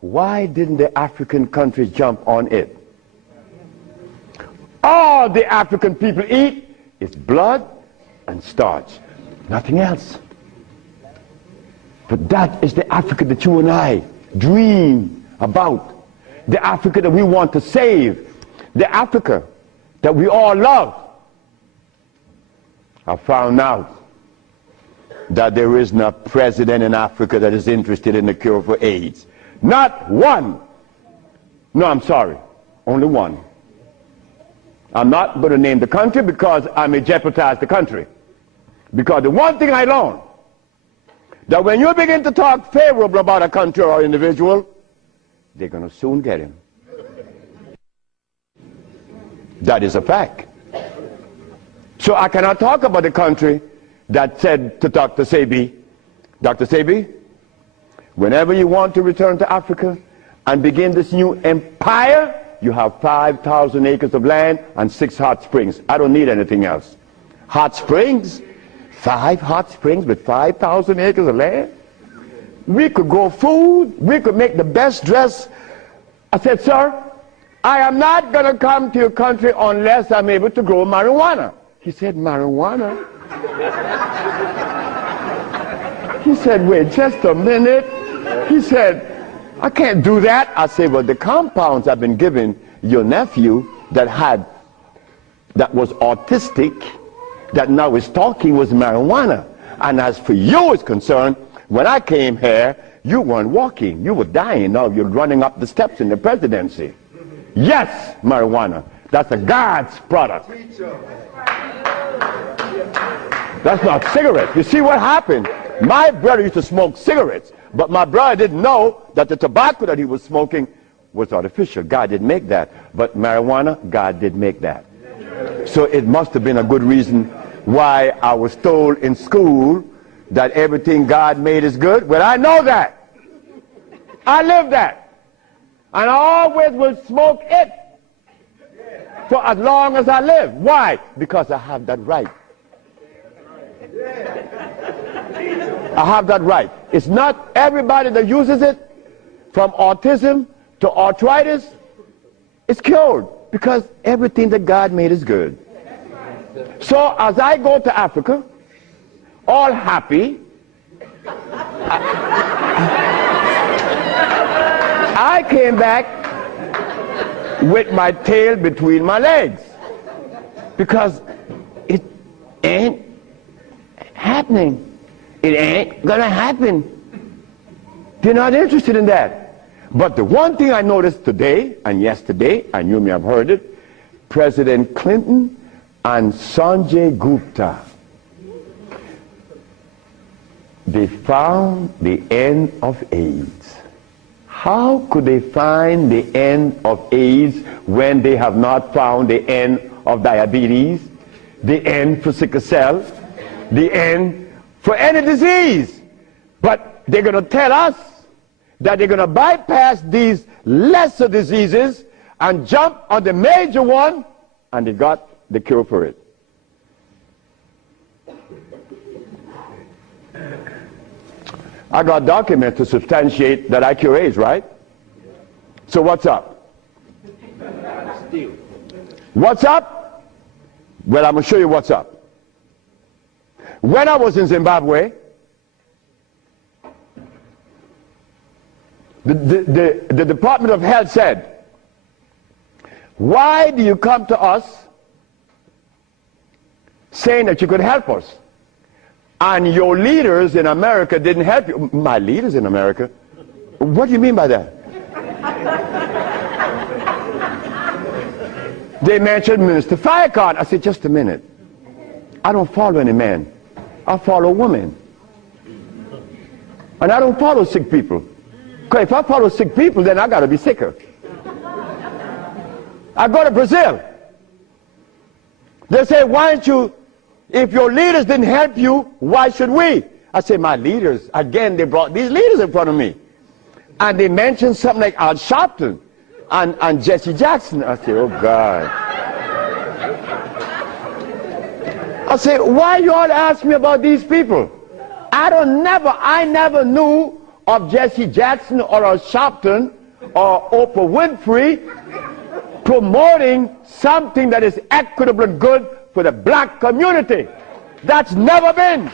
why didn't the African countries jump on it? All the African people eat is blood and starch, nothing else. But that is the Africa that you and I dream about. The Africa that we want to save. The Africa that we all love. I found out that there is no president in Africa that is interested in the cure for AIDS. Not one. No, I'm sorry. Only one. I'm not going to name the country because I may jeopardize the country. Because the one thing I learned, that when you begin to talk favorable about a country or individual, they're going to soon get him. That is a fact. So I cannot talk about the country that said to Dr. Sebi, Dr. Sebi, whenever you want to return to Africa and begin this new empire, you have 5,000 acres of land and 6 hot springs. I don't need anything else. Hot springs? 5 hot springs with 5,000 acres of land? We could grow food. We could make the best dress. I said, sir, I am not going to come to your country unless I'm able to grow marijuana. He said, marijuana? He said, wait just a minute. He said, I can't do that. I said, well, the compounds I've been giving your nephew that was autistic, that now is talking, was marijuana. And as for you is concerned, when I came here, you weren't walking. You were dying. Now you're running up the steps in the presidency. Yes, marijuana. That's a God's product. That's not cigarettes. You see what happened? My brother used to smoke cigarettes, but my brother didn't know that the tobacco that he was smoking was artificial. God didn't make that. But marijuana, God did make that. So it must have been a good reason why I was told in school that everything God made is good. Well, I know that. I live that. And I always will smoke it for as long as I live. Why? Because I have that right. I have that right. It's not everybody that uses it, from autism to arthritis, is cured, because everything that God made is good. So as I go to Africa, all happy, I came back with my tail between my legs, because ain't happening. It ain't gonna happen. They're not interested in that. But the one thing I noticed today and yesterday, and you may have heard it, President Clinton and Sanjay Gupta, they found the end of AIDS. How could they find the end of AIDS when they have not found the end of diabetes, the end for sickle cell, the end for any disease? But they're going to tell us that they're going to bypass these lesser diseases and jump on the major one, and they got the cure for it. I got documents to substantiate that I cure AIDS, right? So what's up? Still. What's up? Well, I'm going to show you what's up. When I was in Zimbabwe, the Department of Health said, why do you come to us saying that you could help us? And your leaders in America didn't help you. My leaders in America? What do you mean by that? They mentioned Minister Farrakhan. I said, just a minute. I don't follow any man. I follow women. And I don't follow sick people. Because if I follow sick people, then I got to be sicker. I go to Brazil. They say, why don't you, if your leaders didn't help you, why should we? I say, my leaders, again, they brought these leaders in front of me. And they mentioned something like Al Sharpton and Jesse Jackson. I say, oh God. I say, why you all ask me about these people? I never knew of Jesse Jackson or Al Sharpton or Oprah Winfrey promoting something that is equitable and good for the black community. That's never been.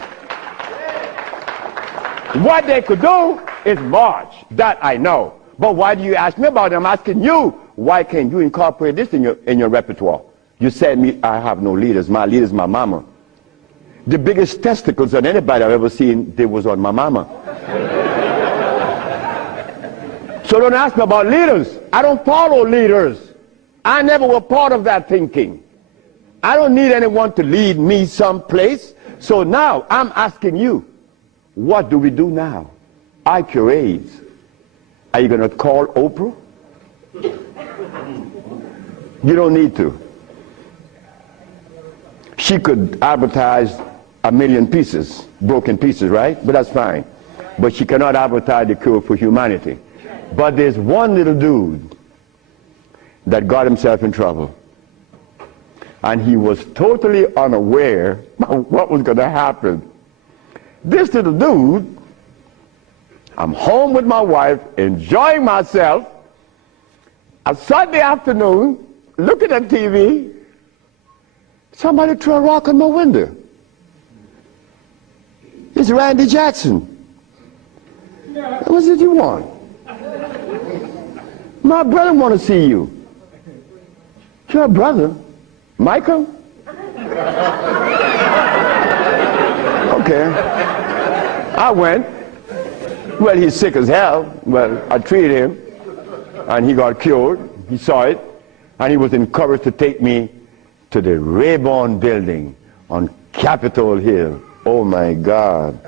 What they could do is march. That I know. But why do you ask me about it? I'm asking you, why can't you incorporate this in your repertoire? You said me, I have no leaders. My leader is my mama. The biggest testicles on anybody I've ever seen, they was on my mama. So don't ask me about leaders. I don't follow leaders. I never was part of that thinking. I don't need anyone to lead me someplace. So now I'm asking you, what do we do now? I cure AIDS. Are you going to call Oprah? You don't need to. She could advertise 1 million pieces, broken pieces, right? But that's fine. But she cannot advertise the cure for humanity. But there's one little dude that got himself in trouble. And he was totally unaware of what was going to happen. This little dude, I'm home with my wife, enjoying myself, a Sunday afternoon, looking at TV, somebody threw a rock on my window. It's Randy Jackson. What was it you want? My brother want to see you. Your brother? Michael? Okay. I went. Well, he's sick as hell. Well, I treated him, and he got cured. He saw it, and he was encouraged to take me to the Rayburn building on Capitol Hill. Oh, my God.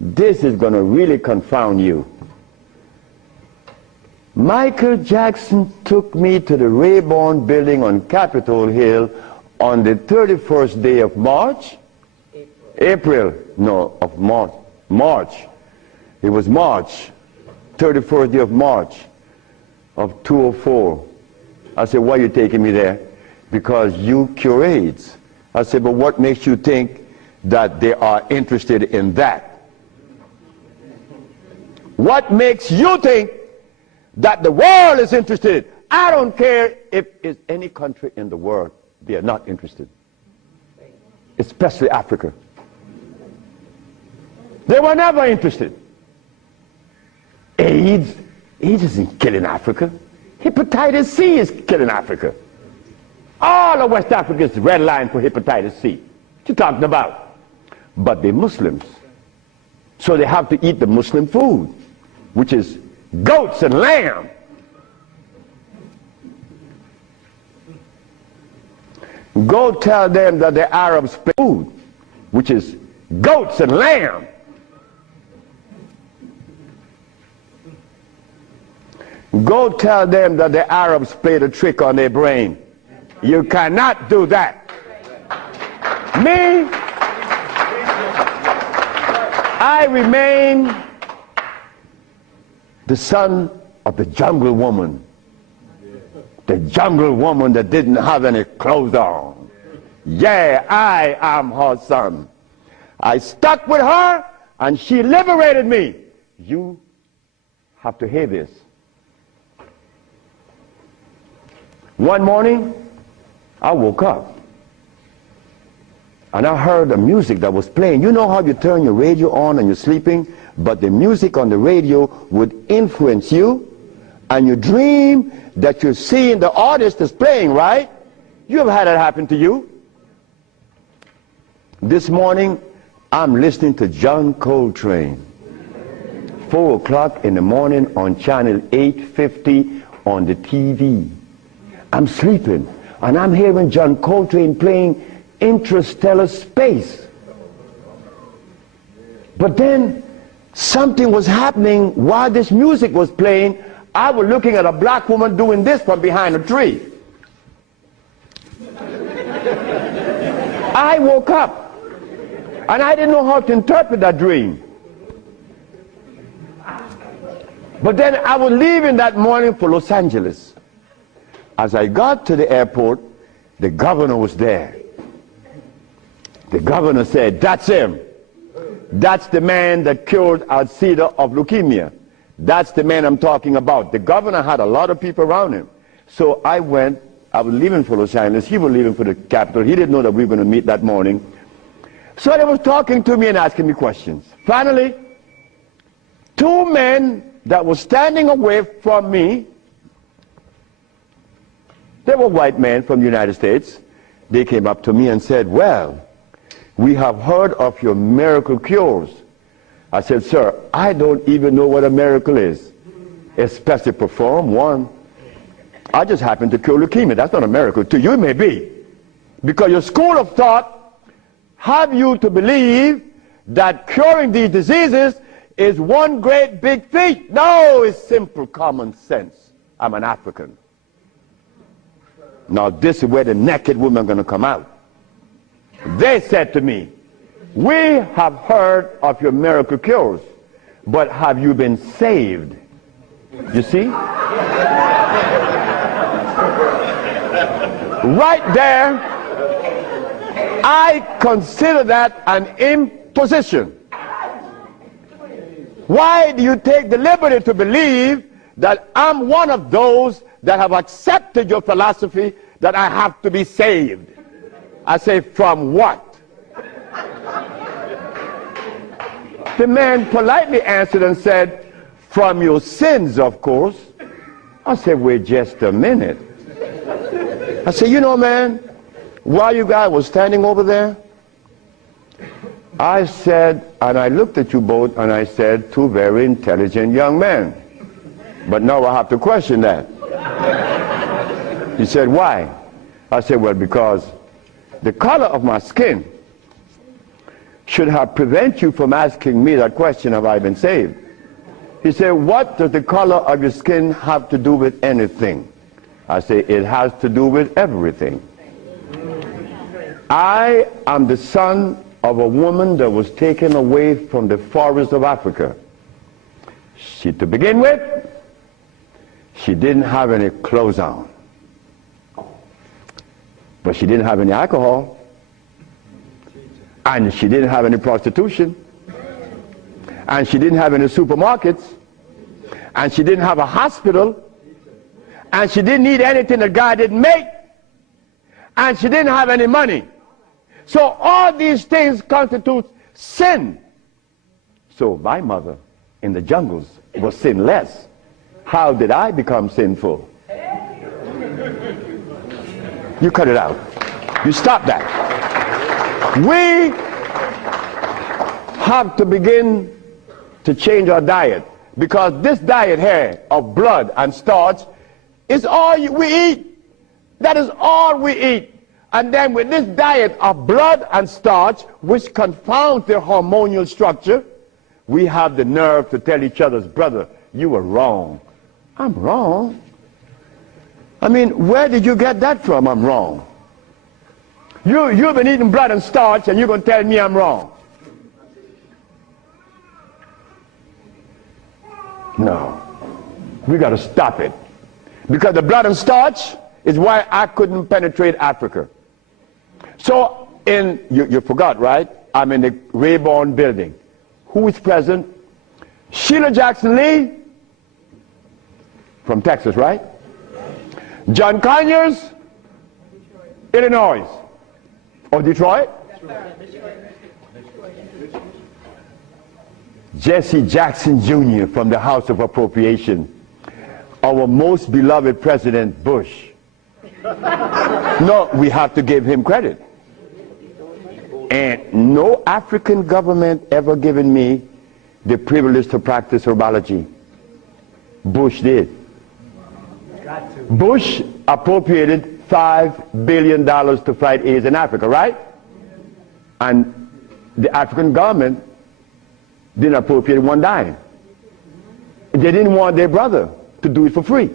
This is going to really confound you. Michael Jackson took me to the Rayburn building on Capitol Hill on the 31st day of March? April. No, of March. March. It was March. 31st day of March of 2004. I said, why are you taking me there? Because you cure AIDS. I said, but what makes you think that they are interested in that? What makes you think that the world is interested? I don't care if it's any country in the world, they are not interested. Especially Africa. They were never interested. AIDS isn't killing Africa. Hepatitis C is killing Africa. All of West Africa is red line for hepatitis C. you talking about? But they're Muslims. So they have to eat the Muslim food, which is goats and lamb. Go tell them that the Arabs play food, which is goats and lamb. Go tell them that the Arabs played a trick on their brain. You cannot do that. Me, I remain the son of the jungle woman. The jungle woman that didn't have any clothes on. Yeah, I am her son. I stuck with her and she liberated me. You have to hear this. One morning, I woke up and I heard the music that was playing. You know how you turn your radio on and you're sleeping, but the music on the radio would influence you, and you dream that you're seeing the artist that's playing, right? You ever had that happen to you? This morning, I'm listening to John Coltrane. 4 o'clock in the morning on channel 850 on the TV. I'm sleeping, and I'm hearing John Coltrane playing Interstellar Space. But then something was happening while this music was playing. I was looking at a black woman doing this from behind a tree. I woke up, and I didn't know how to interpret that dream. But then I was leaving that morning for Los Angeles. As I got to the airport, the governor was there. The governor said, "That's him. That's the man that cured Alcida of leukemia. That's the man I'm talking about." The governor had a lot of people around him. So I went. I was leaving for Los Angeles. He was leaving for the capital. He didn't know that we were going to meet that morning. So they was talking to me and asking me questions. Finally, 2 men that were standing away from me, they were white men from the United States. They came up to me and said, "Well, we have heard of your miracle cures." I said, "Sir, I don't even know what a miracle is, especially perform one. I just happen to cure leukemia. That's not a miracle. To you it may be, because your school of thought have you to believe that curing these diseases is one great big feat. No, it's simple common sense. I'm an African. Now this is where the naked women are going to come out. They said to me, "We have heard of your miracle cures, but have you been saved?" You see? Right there, I consider that an imposition. Why do you take the liberty to believe that I'm one of those that have accepted your philosophy that I have to be saved? I say, from what? The man politely answered and said, "From your sins, of course." I said, "Wait just a minute." I said, "You know, man, while you guys were standing over there, I said," and I looked at you both, and I said, "Two very intelligent young men. But now I have to question that." He said, "Why?" I said, "Well, because the color of my skin should have prevented you from asking me that question, have I been saved?" He said, "What does the color of your skin have to do with anything?" I say, "It has to do with everything. I am the son of a woman that was taken away from the forest of Africa. To begin with, she didn't have any clothes on. But she didn't have any alcohol. And she didn't have any prostitution. And she didn't have any supermarkets. And she didn't have a hospital. And she didn't need anything that God didn't make. And she didn't have any money. So all these things constitute sin. So my mother in the jungles was sinless. How did I become sinful?" You cut it out. You stop that. We have to begin to change our diet, because this diet here of blood and starch is all we eat. That is all we eat. And then with this diet of blood and starch, which confounds their hormonal structure, we have the nerve to tell each other's brother, you were wrong. I'm wrong. I mean, where did you get that from? I'm wrong. You've been eating blood and starch, and you're going to tell me I'm wrong. No. We got to stop it. Because the blood and starch is why I couldn't penetrate Africa. So, you forgot, right? I'm in the Rayborn building. Who is present? Sheila Jackson Lee from Texas, right? John Conyers, Illinois. Or Detroit? Jesse Jackson Jr. from the House of Appropriation. Our most beloved President Bush. No, we have to give him credit. And no African government ever given me the privilege to practice herbology. Bush did. Bush appropriated $5 billion to fight AIDS in Africa, right? And the African government didn't appropriate one dime. They didn't want their brother to do it for free.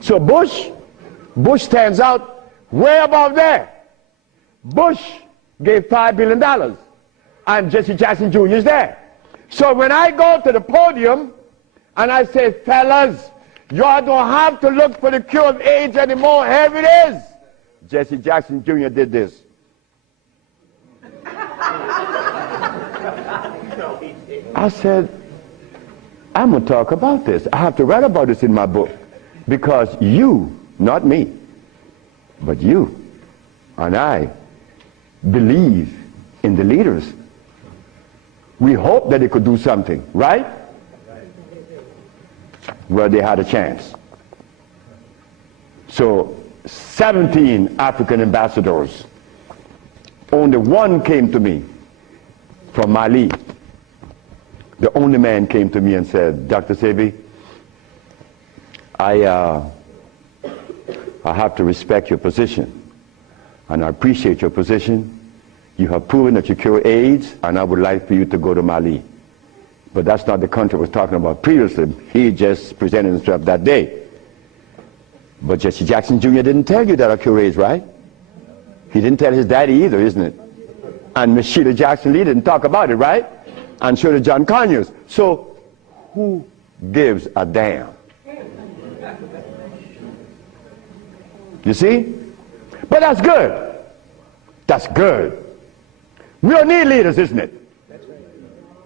So Bush stands out way above there. Bush gave $5 billion, and Jesse Jackson Jr. is there. So when I go to the podium and I say, fellas, y'all don't have to look for the cure of AIDS anymore. Here it is. Jesse Jackson Jr. did this. I said, I'm going to talk about this. I have to write about this in my book. Because you, not me, but you and I believe in the leaders. We hope that they could do something, right? Well, they had a chance. So 17 African ambassadors. Only one came to me from Mali. The only man came to me and said, Dr. Sebi, I have to respect your position, and I appreciate your position. You have proven that you cure AIDS, and I would like for you to go to Mali. But that's not the country I was talking about previously. He just presented himself that day. But Jesse Jackson Jr. didn't tell you that I cure AIDS, right? He didn't tell his daddy either, isn't it? And Miss Sheila Jackson Lee didn't talk about it, right? And so did John Conyers. So who gives a damn? You see? But that's good. That's good. We don't need leaders, isn't it?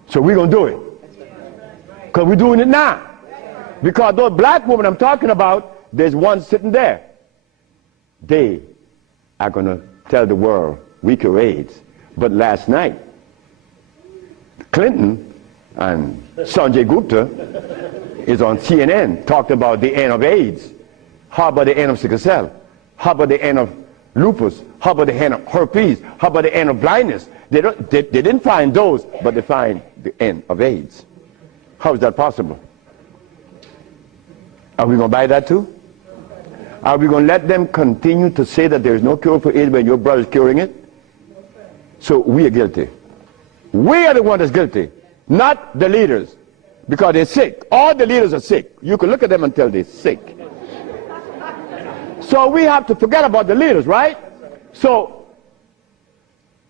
So we're going to do it. Because we're doing it now. Because those black women I'm talking about, there's one sitting there. They are going to tell the world we cure AIDS. But last night, Clinton and Sanjay Gupta is on CNN talking about the end of AIDS. How about the end of sickle cell? How about the end of lupus? How about the end of herpes? How about the end of blindness? They didn't find those, but they find the end of AIDS. How is that possible? Are we going to buy that too? Are we going to let them continue to say that there is no cure for AIDS when your brother is curing it? So we are guilty. We are the one that's guilty, not the leaders, because they're sick. All the leaders are sick. You can look at them and tell they're sick. So we have to forget about the leaders, right? So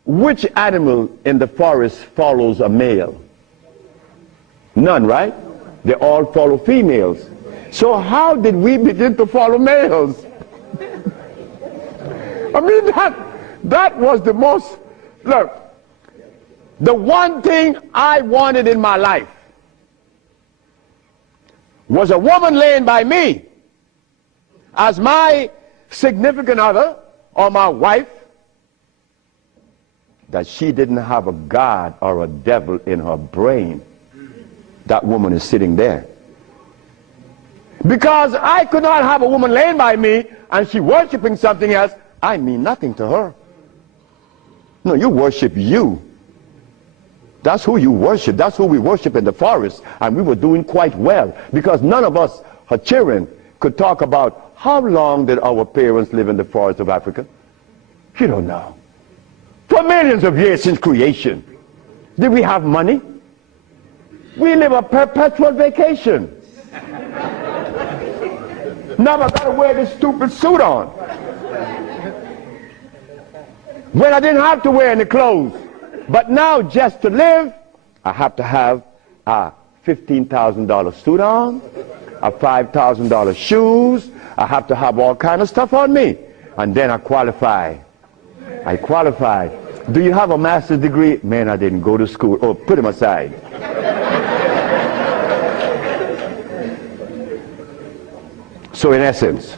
which animal in the forest follows a male? None, right? They all follow females. So how did we begin to follow males? I mean, that was the most, look, the one thing I wanted in my life was a woman laying by me as my significant other or my wife, that she didn't have a God or a devil in her brain. That woman is sitting there. Because I could not have a woman laying by me and she worshiping something else. I mean nothing to her. No, you worship you. That's who you worship. That's who we worship in the forest. And we were doing quite well because none of us, her children, could talk about how long did our parents live in the forest of Africa. You don't know. For millions of years since creation. Did we have money? We live a perpetual vacation. Now I gotta wear this stupid suit on. When I didn't have to wear any clothes. But now just to live, I have to have a $15,000 suit on, a $5,000 shoes. I have to have all kind of stuff on me. And then I qualify. I qualify. Do you have a master's degree? Man, I didn't go to school. Oh, put him aside. So in essence,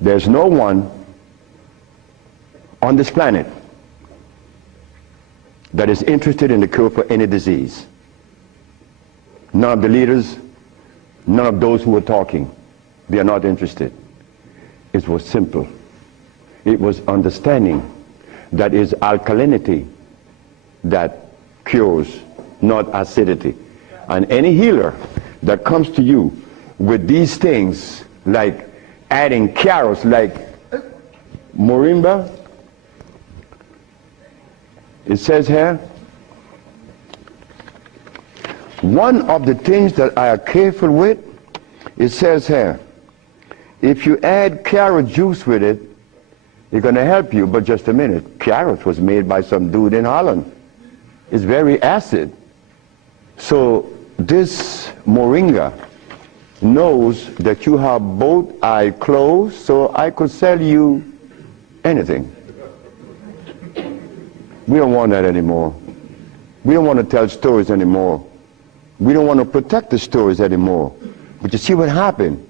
there's no one on this planet that is interested in the cure for any disease. None of the leaders, none of those who are talking, they are not interested. It was simple. It was understanding that is alkalinity that cures, not acidity. And any healer that comes to you with these things, like adding carrots, like moringa, it says here, one of the things that I are careful with, it says here, if you add carrot juice with it, it's going to help you. But just a minute, carrot was made by some dude in Holland. It's very acid. So this moringa knows that you have both eyes closed, so I could sell you anything. We don't want that anymore. We don't want to tell stories anymore. We don't want to protect the stories anymore. But you see what happened?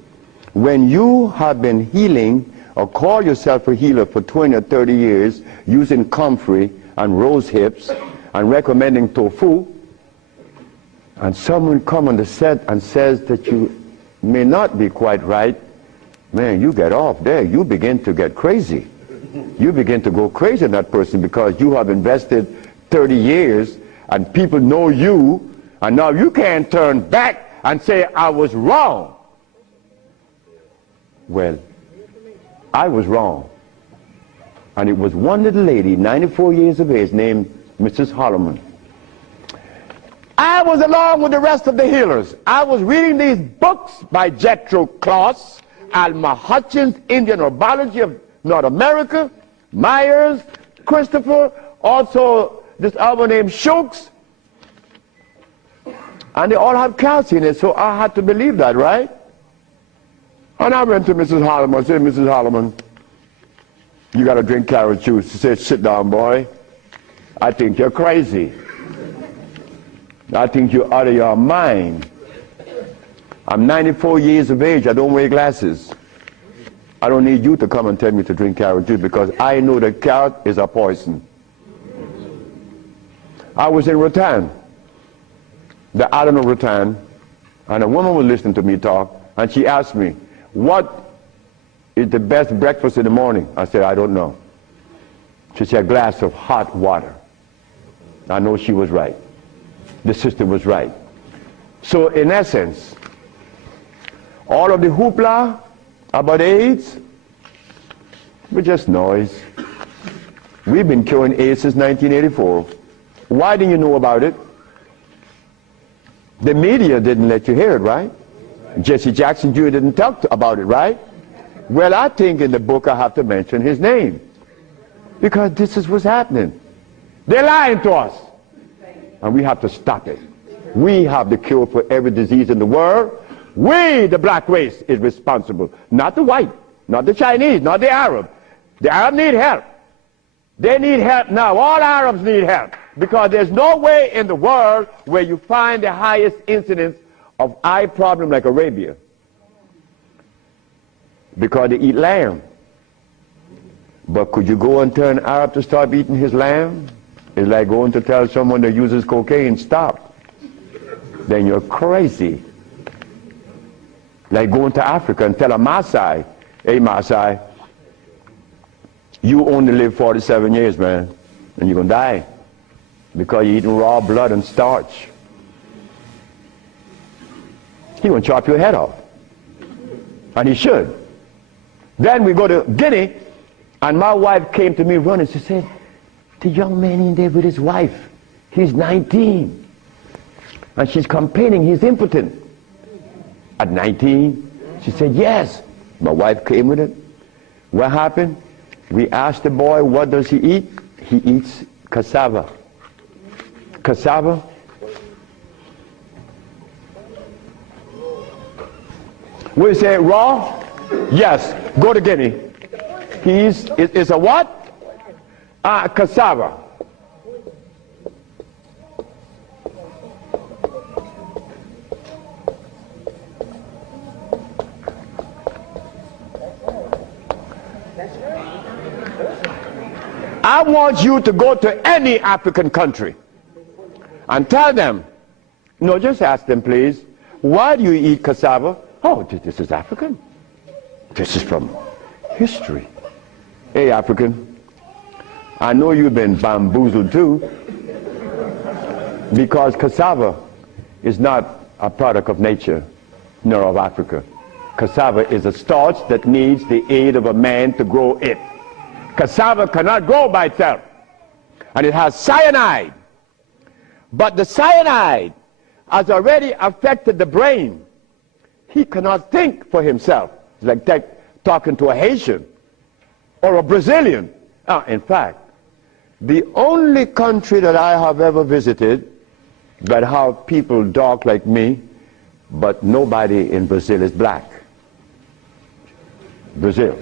When you have been healing or call yourself a healer for 20 or 30 years using comfrey and rose hips and recommending tofu, and someone come on the set and says that you may not be quite right, man, you get off there. You begin to get crazy. You begin to go crazy on that person because you have invested 30 years and people know you, and now you can't turn back and say, I was wrong. Well, I was wrong. And it was one little lady, 94 years of age, named Mrs. Holloman. I was along with the rest of the healers. I was reading these books by Jethro Kloss, Alma Hutchins, Indian Herbology of North America, Myers, Christopher, also this other named Shooks. And they all have calcium in it, so I had to believe that, right? And I went to Mrs. Holloman. I said, Mrs. Holloman, you got to drink carrot juice. She said, sit down, boy. I think you're crazy. I think you're out of your mind. I'm 94 years of age. I don't wear glasses. I don't need you to come and tell me to drink carrot juice because I know that carrot is a poison. I was in Rattan, the island of Rattan, and a woman was listening to me talk, and she asked me, what is the best breakfast in the morning? I said, I don't know. She said, a glass of hot water. I know she was right. The sister was right. So in essence, all of the hoopla about AIDS, but just noise. We've been curing AIDS since 1984. Why didn't you know about it? The media didn't let you hear it, right? Jesse Jackson Jr. didn't talk about it, right? Well, I think in the book I have to mention his name because this is what's happening. They're lying to us, and we have to stop it. We have the cure for every disease in the world. We, the black race, is responsible. Not the white, not the Chinese, not the Arab. The Arab need help. They need help now. All Arabs need help because there's no way in the world where you find the highest incidence of eye problem like Arabia because they eat lamb. But could you go and tell an Arab to stop eating his lamb? It's like going to tell someone that uses cocaine, stop. Then you're crazy. Like going to Africa and tell a Maasai, hey Maasai, You only live 47 years, man, and you're going to die because you're eating raw blood and starch. He's going to chop your head off. And he should. Then we go to Guinea, and my wife came to me running. She said, the young man in there with his wife, he's 19. And she's complaining he's impotent. At 19, she said, yes. My wife came with it. What happened? We asked the boy, what does he eat? He eats cassava. Cassava. We say raw? Yes. Go to Guinea. It's a what? Cassava. I want you to go to any African country and tell them, no, just ask them, please, why do you eat cassava? Oh, this is African. This is from history. Hey, African, I know you've been bamboozled too, because cassava is not a product of nature, nor of Africa. Cassava is a starch that needs the aid of a man to grow it. Cassava cannot grow by itself, and it has cyanide. But the cyanide has already affected the brain. He cannot think for himself. It's like talking to a Haitian or a Brazilian. In fact, the only country that I have ever visited that have people dark like me, but nobody in Brazil is black. Brazil.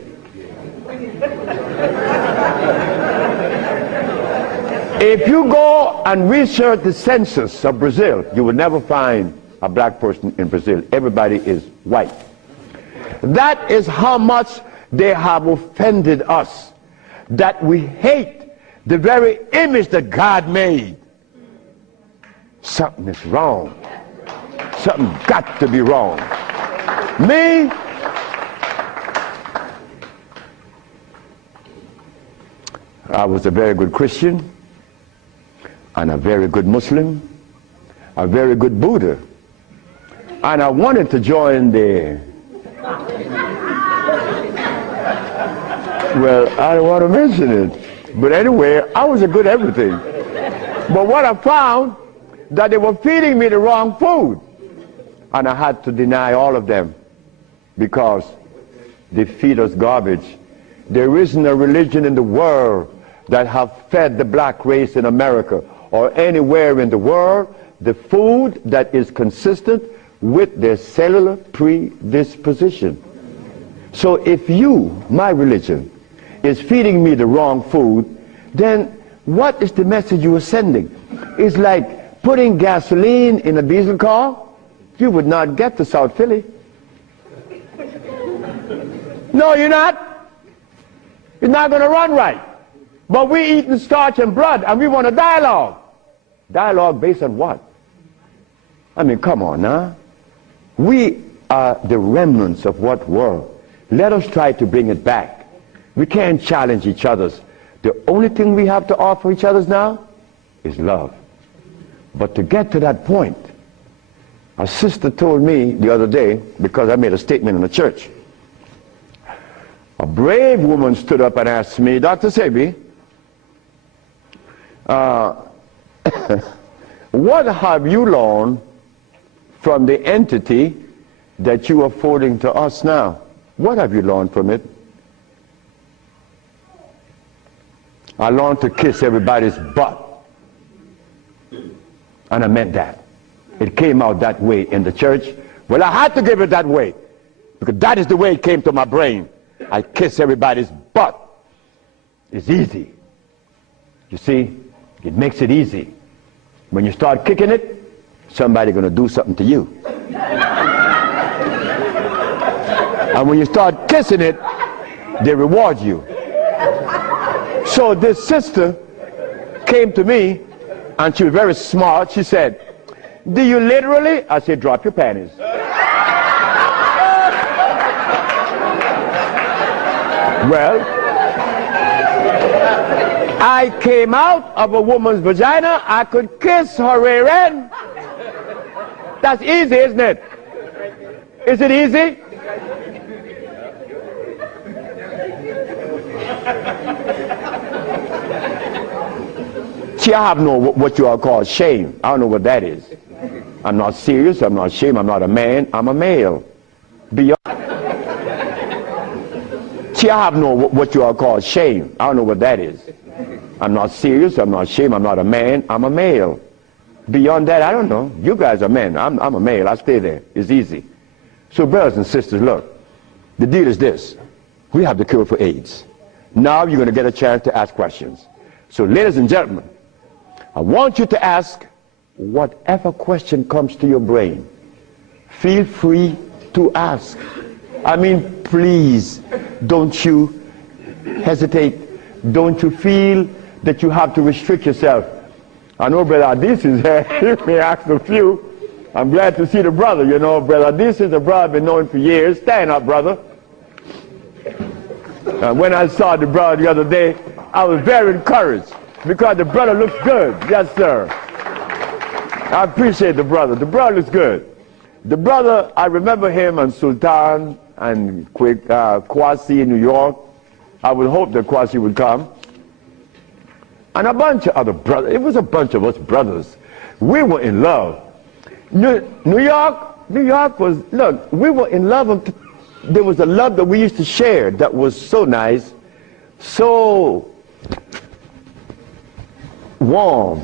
If you go and research the census of Brazil, you will never find a black person in Brazil. Everybody is white. That is how much they have offended us, that we hate the very image that God made. Something is wrong. Something got to be wrong. Me, I was a very good Christian, and a very good Muslim, a very good Buddha. And I wanted to join the, well, I don't want to mention it, but anyway, I was a good everything. But what I found, that they were feeding me the wrong food, and I had to deny all of them because they feed us garbage. There isn't a religion in the world that have fed the black race in America or anywhere in the world the food that is consistent with their cellular predisposition. So if you, my religion, is feeding me the wrong food, then what is the message you are sending? It's like putting gasoline in a diesel car. You would not get to South Philly. No, you're not. It's not going to run right. But we eating starch and blood, and we want a dialogue. Dialogue based on what? I mean, come on now. We are the remnants of what world? Let us try to bring it back. We can't challenge each other's. The only thing we have to offer each other's now is love. But to get to that point, a sister told me the other day, because I made a statement in the church, a brave woman stood up and asked me, Dr. Sebi, what have you learned from the entity that you are forwarding to us now? What have you learned from it? I learned to kiss everybody's butt. And I meant that. It came out that way in the church. Well, I had to give it that way, because that is the way it came to my brain. I kiss everybody's butt. It's easy. You see, it makes it easy. When you start kicking it, somebody's going to do something to you. And when you start kissing it, they reward you. So this sister came to me, and she was very smart. She said, do you literally? I said, drop your panties. Well, I came out of a woman's vagina, I could kiss her rear end. That's easy, isn't it? Is it easy? See, I have no what you all call shame. I don't know what that is. I'm not serious, I'm not ashamed, I'm not a man, I'm a male. Beyond. See, I have no what you all call shame. I don't know what that is. I'm not serious, I'm not ashamed, I'm not a man, I'm a male. Beyond that, I don't know. You guys are men, I'm a male, I stay there. It's easy. So brothers and sisters, look, the deal is this. We have the cure for AIDS. Now you're going to get a chance to ask questions. So ladies and gentlemen, I want you to ask whatever question comes to your brain. Feel free to ask. I mean, please, don't you hesitate. Don't you feel that you have to restrict yourself. I know Brother Adis is here. He may ask a few. I'm glad to see the brother. You know, Brother Adis is a brother I've been knowing for years. Stand up, brother. When I saw the brother the other day, I was very encouraged because the brother looks good. Yes, sir. I appreciate the brother. The brother looks good. The brother, I remember him on Sultan and Kwasi in New York. I would hope that Kwasi would come. And a bunch of other brothers. It was a bunch of us brothers. We were in love. New York was, look, we were in love. There was a love that we used to share that was so nice, so warm.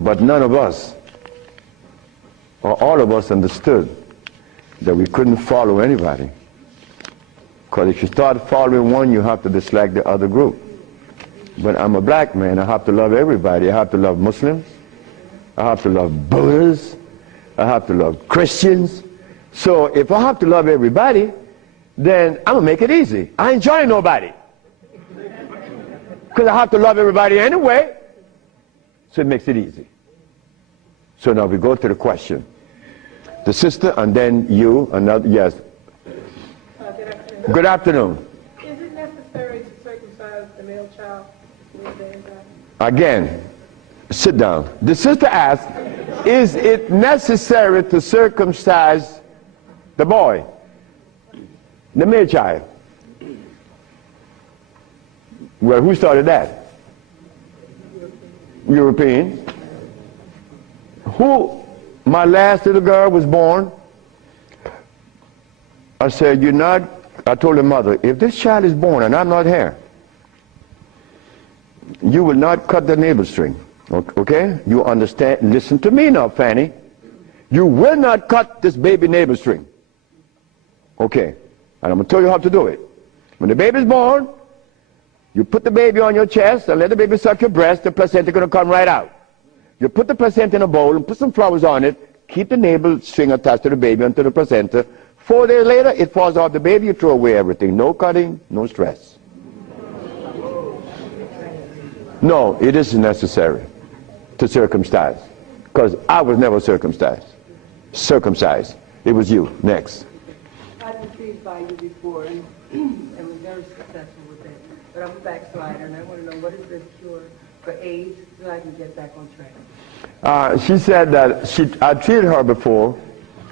But none of us, or all of us, understood that we couldn't follow anybody. Because if you start following one, you have to dislike the other group. But I'm a black man, I have to love everybody. I have to love Muslims, I have to love Buddhists, I have to love Christians. So if I have to love everybody, then I'm going to make it easy. I ain't joining nobody. Because I have to love everybody anyway. So it makes it easy. So now we go to the question. The sister and then you, another, yes. Good afternoon. Is it necessary to circumcise the male child? Again, sit down. The sister asked, is it necessary to circumcise the boy, the male child? Well, who started that? European. Who? My last little girl was born. I said, you're not, I told her mother, if this child is born and I'm not here, you will not cut the navel string. Okay? You understand? Listen to me now, Fanny. You will not cut this baby navel string. Okay. And I'm going to tell you how to do it. When the baby's born, you put the baby on your chest and let the baby suck your breast. The placenta is going to come right out. You put the placenta in a bowl and put some flowers on it. Keep the navel string attached to the baby until the placenta. 4 days later, it falls off the baby. You throw away everything. No cutting, no stress. No, it isn't necessary to circumcise, because I was never circumcised. It was you. Next. I've been treated by you before and was very successful with it. But I'm a backslider and I want to know, what is the cure for AIDS so I can get back on track? She said that I treated her before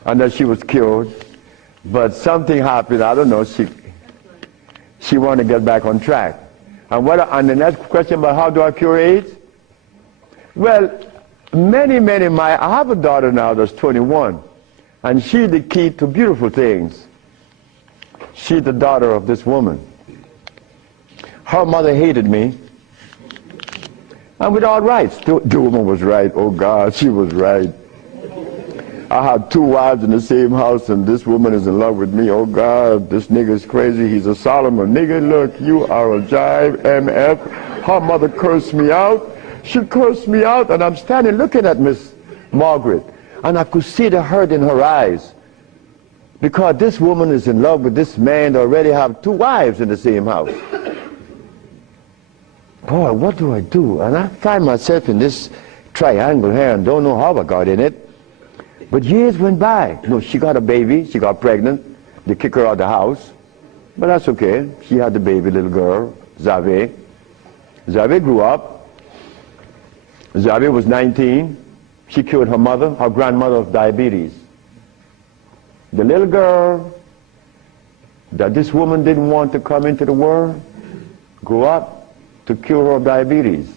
and that she was cured, but something happened. I don't know. She wanted to get back on track. And the next question about how do I cure AIDS? Well, I have a daughter now that's 21, and she's the key to beautiful things. She's the daughter of this woman. Her mother hated me, and with all rights. The woman was right. Oh God, she was right. I had 2 wives in the same house, and this woman is in love with me. Oh God, this nigga is crazy. He's a Solomon. Nigga, look, you are a jive, MF. Her mother cursed me out. She cursed me out, and I'm standing looking at Miss Margaret, and I could see the hurt in her eyes. Because this woman is in love with this man that already have 2 wives in the same house. Boy, what do I do? And I find myself in this triangle here and don't know how I got in it. But years went by. No, she got a baby, she got pregnant, they kick her out of the house. But that's okay. She had the baby little girl, Zave. Zave grew up. Zave was 19. She cured her mother, her grandmother, of diabetes. The little girl that this woman didn't want to come into the world grew up to cure her of diabetes.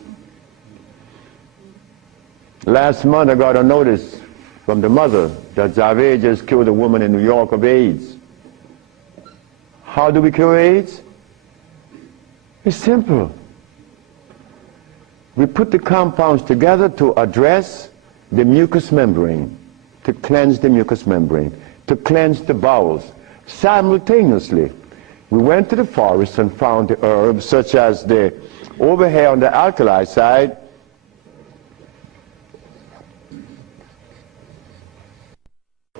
Last month I got a notice from the mother that Zave just cured a woman in New York of AIDS. How do we cure AIDS? It's simple. We put the compounds together to address the mucous membrane, to cleanse the mucous membrane, to cleanse the bowels. Simultaneously, we went to the forest and found the herbs such as the, over here on the alkali side,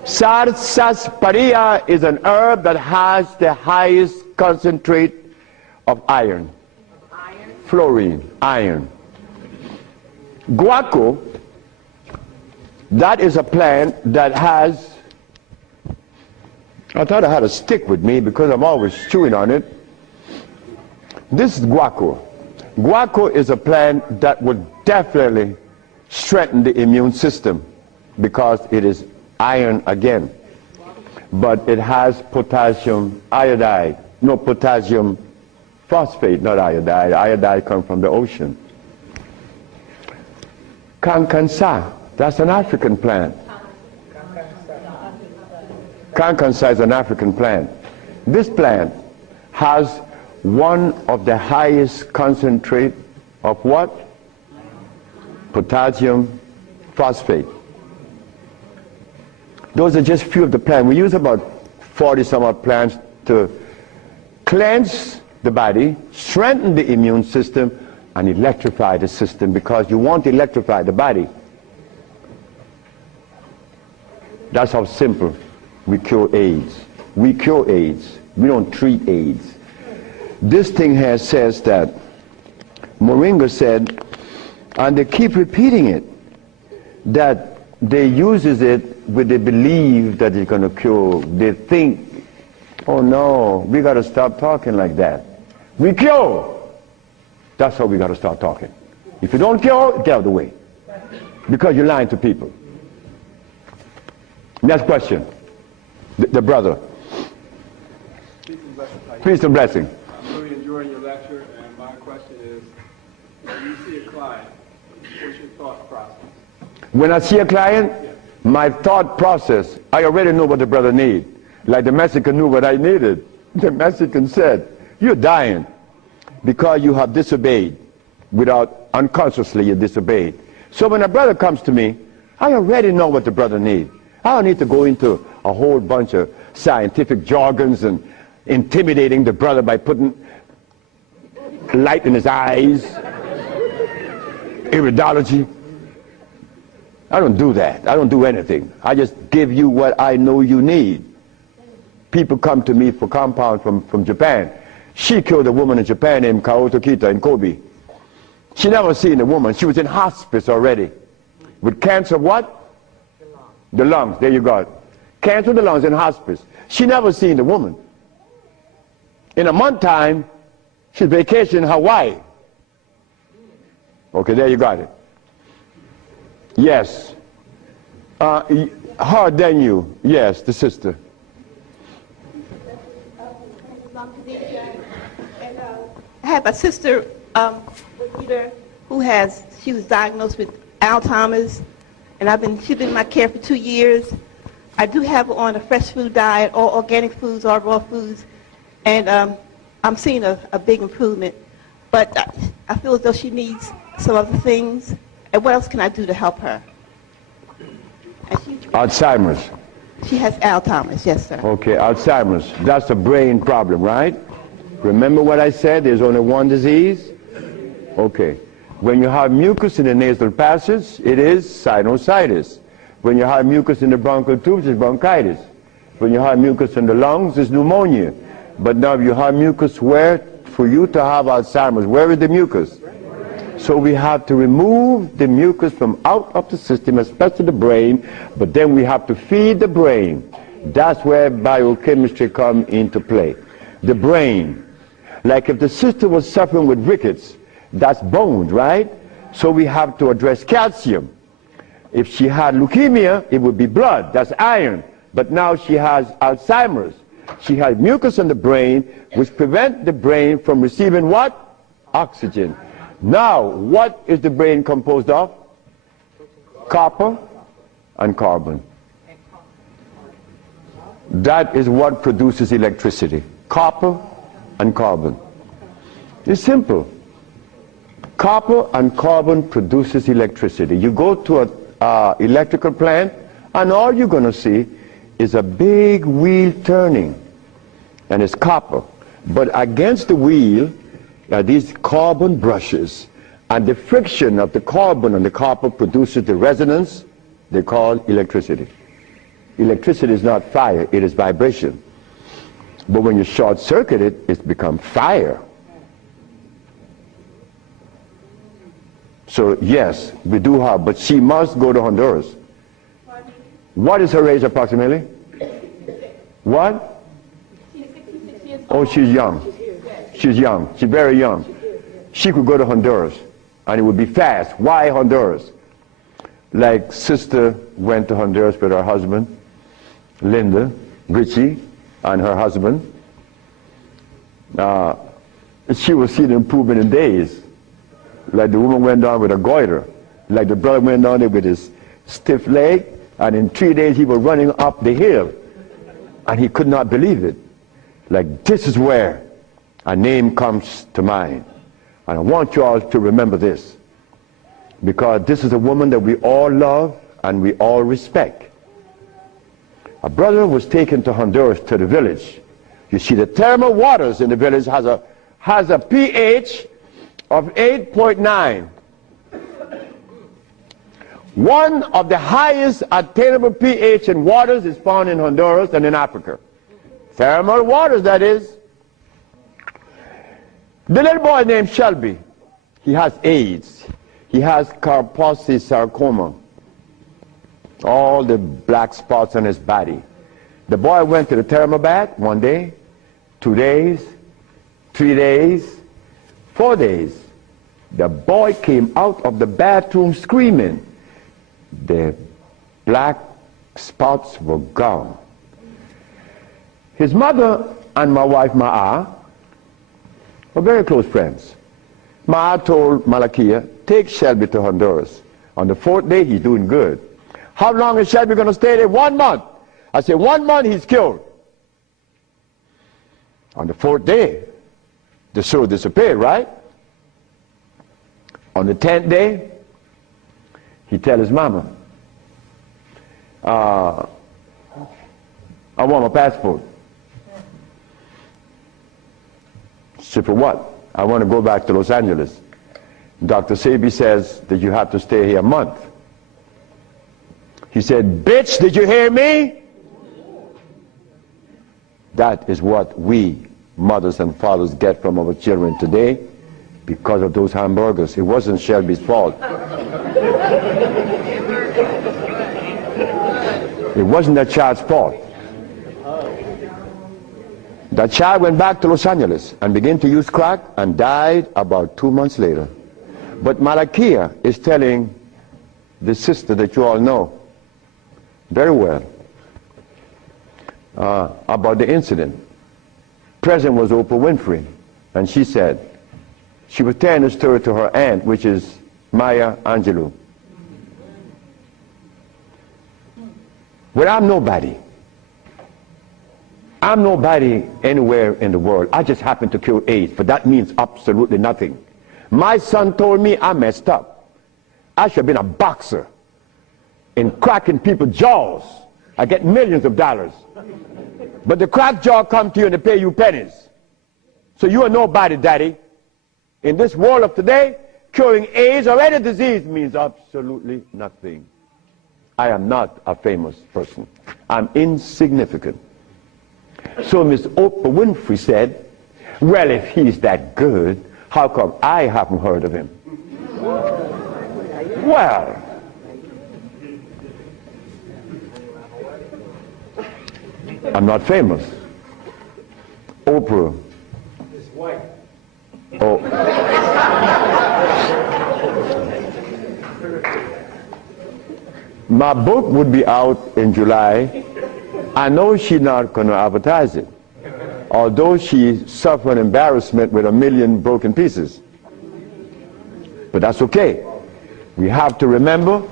sarsaparilla is an herb that has the highest concentrate of iron. Fluorine, iron. Guaco, that is a plant that has, I thought I had a stick with me because I'm always chewing on it. This is guaco. Guaco is a plant that would definitely strengthen the immune system because it is iron again. But it has potassium iodide, no, potassium phosphate, not iodide. Iodide comes from the ocean. Kankansa, that's an African plant. Kankansa is an African plant. This plant has one of the highest concentrate of what? Potassium phosphate. Those are just few of the plants. We use about 40 some odd plants to cleanse the body, strengthen the immune system, and electrify the system, because you want to electrify the body. That's how simple we cure AIDS. We cure AIDS. We don't treat AIDS. This thing here says that Moringa said, and they keep repeating it, that they uses it with the belief that it's going to cure. They think, oh no, we got to stop talking like that. We cure. That's how we got to start talking. If you don't cure, get out of the way. Because you're lying to people. Next question. The brother. Peace and blessing. I'm really enjoying your lecture, and my question is, when you see a client, what's your thought process? When I see a client, my thought process, I already know what the brother needs. Like the Mexican knew what I needed. The Mexican said, you're dying because you have disobeyed. Without, unconsciously you disobeyed. So when a brother comes to me, I already know what the brother needs. I don't need to go into a whole bunch of scientific jargons and intimidating the brother by putting light in his eyes, iridology. I don't do that. I don't do anything. I just give you what I know you need. People come to me for compound from Japan. She killed a woman in Japan named Kaoto Kita in Kobe. She never seen a woman. She was in hospice already. With cancer what? The lungs. There you go. Cancer of the lungs in hospice. She never seen a woman. In a month time, she's vacationing in Hawaii. Okay, there you got it. Yes. Harder than you. Yes, the sister. I have a sister who she was diagnosed with Alzheimer's, and she's been in my care for 2 years. I do have her on a fresh food diet, all organic foods, all raw foods, and I'm seeing a big improvement. But I feel as though she needs some other things. And what else can I do to help her? Alzheimer's. She has Alzheimer's, yes, sir. Okay, Alzheimer's. That's a brain problem, right? Remember what I said? There's only one disease? Okay. When you have mucus in the nasal passage, it is sinusitis. When you have mucus in the bronchial tubes, it's bronchitis. When you have mucus in the lungs, it's pneumonia. But now you have mucus where? For you to have Alzheimer's, where is the mucus? So we have to remove the mucus from out of the system, especially the brain, but then we have to feed the brain. That's where biochemistry comes into play. the brain. Like if the sister was suffering with rickets, that's bones, right? So we have to address calcium. If she had leukemia, it would be blood, that's iron. But now she has Alzheimer's. She has mucus in the brain, which prevents the brain from receiving what? Oxygen. Now, what is the brain composed of? Copper and carbon. That is what produces electricity. Copper and carbon. It's simple. Copper and carbon produces electricity. You go to an electrical plant, and all you're going to see is a big wheel turning, and it's copper. But against the wheel are these carbon brushes, and the friction of the carbon and the copper produces the resonance they call electricity. Electricity is not fire, it is vibration. But when you short circuit it, it's become fire. So yes, we do have, but she must go to Honduras. What is her age approximately? What? She's 66 years old. Oh, she's young. She's young. She's very young. She could go to Honduras, and it would be fast. Why Honduras? Like sister went to Honduras with her husband, Linda, Richie, and her husband. She will see the improvement in days. Like the woman went down with a goiter. Like the brother went down there with his stiff leg, and in 3 days he was running up the hill. And he could not believe it. Like, this is where a name comes to mind. And I want you all to remember this, because this is a woman that we all love and we all respect. A brother was taken to Honduras, to the village. You see, the thermal waters in the village has a pH of 8.9. One of the highest attainable pH in waters is found in Honduras and in Africa. Thermal waters, that is. The little boy named Shelby, he has AIDS. He has Kaposi sarcoma. All the black spots on his body. The boy went to the thermal bath 1 day, 2 days, 3 days, 4 days. The boy came out of the bathroom screaming. The black spots were gone. His mother and my wife Ma'a were very close friends. Ma'a told Malakia, take Shelby to Honduras. On the 4th day, he's doing good. How long is Shelby going to stay there? 1 month. I said, 1 month, he's cured. On the 4th day, the sore disappeared, right? On the 10th day, he tell his mama, I want my passport. She said, for what? I want to go back to Los Angeles. Dr. Sebi says that you have to stay here a month. He said, bitch, did you hear me? That is what we, mothers and fathers, get from our children today because of those hamburgers. It wasn't Shelby's fault. It wasn't that child's fault. That child went back to Los Angeles and began to use crack and died about 2 months later. But Malakia is telling the sister that you all know very well about the incident. Present was Oprah Winfrey, and she said, she was telling the story to her aunt, which is Maya Angelou. Well, I'm nobody. I'm nobody anywhere in the world. I just happen to cure AIDS, but that means absolutely nothing. My son told me I messed up. I should have been a boxer in cracking people's jaws. I get millions of dollars. But the crack jaw come to you and they pay you pennies. So you are nobody, daddy. In this world of today, curing AIDS or any disease means absolutely nothing. I am not a famous person. I'm insignificant. So Miss Oprah Winfrey said, well, if he's that good, how come I haven't heard of him? Well, I'm not famous. Oprah Oprah. It's white. Oh. My book would be out in July. I know she's not going to advertise it, although she suffered embarrassment with 1 million broken pieces. But that's okay. We have to remember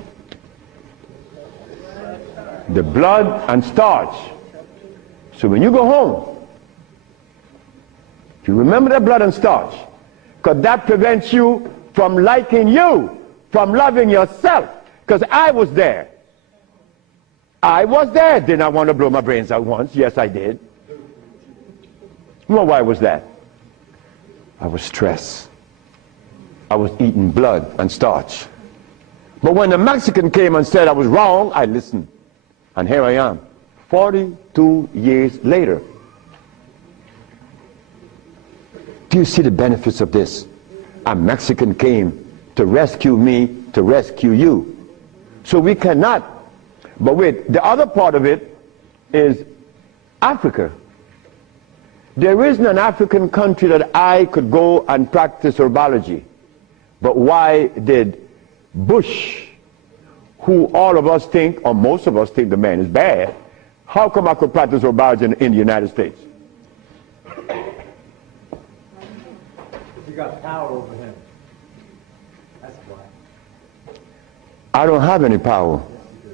the blood and starch. So when you go home, you remember that blood and starch, because that prevents you from liking you, from loving yourself. Because I was there. I was there. Did I want to blow my brains out once? Yes, I did. Well, why was that? I was stressed. I was eating blood and starch. But when the Mexican came and said I was wrong, I listened. And here I am, 42 years later. Do you see the benefits of this? A Mexican came to rescue me, to rescue you. So we cannot. But wait, the other part of it is Africa. There isn't an African country that I could go and practice herbology. But why did Bush, who all of us think, or most of us think the man is bad, how come I could practice herbology in the United States? You got power over him. That's why. I don't have any power.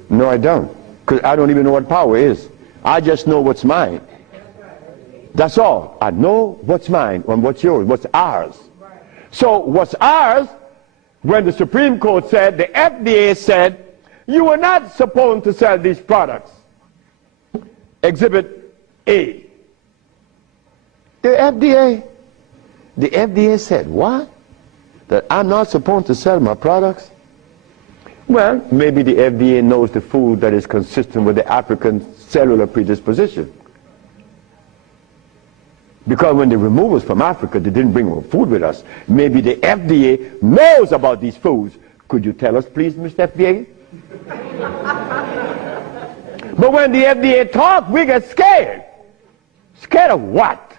No, I don't. Because I don't even know what power is. I just know what's mine. That's all. I know what's mine and what's yours, what's ours. So what's ours, when the Supreme Court said, the FDA said, you are not supposed to sell these products. Exhibit A. The FDA said, what? That I'm not supposed to sell my products? Well, maybe the FDA knows the food that is consistent with the African cellular predisposition. Because when they removed us from Africa, they didn't bring food with us. Maybe the FDA knows about these foods. Could you tell us, please, Mr. FDA? But when the FDA talks, we get scared. Scared of what?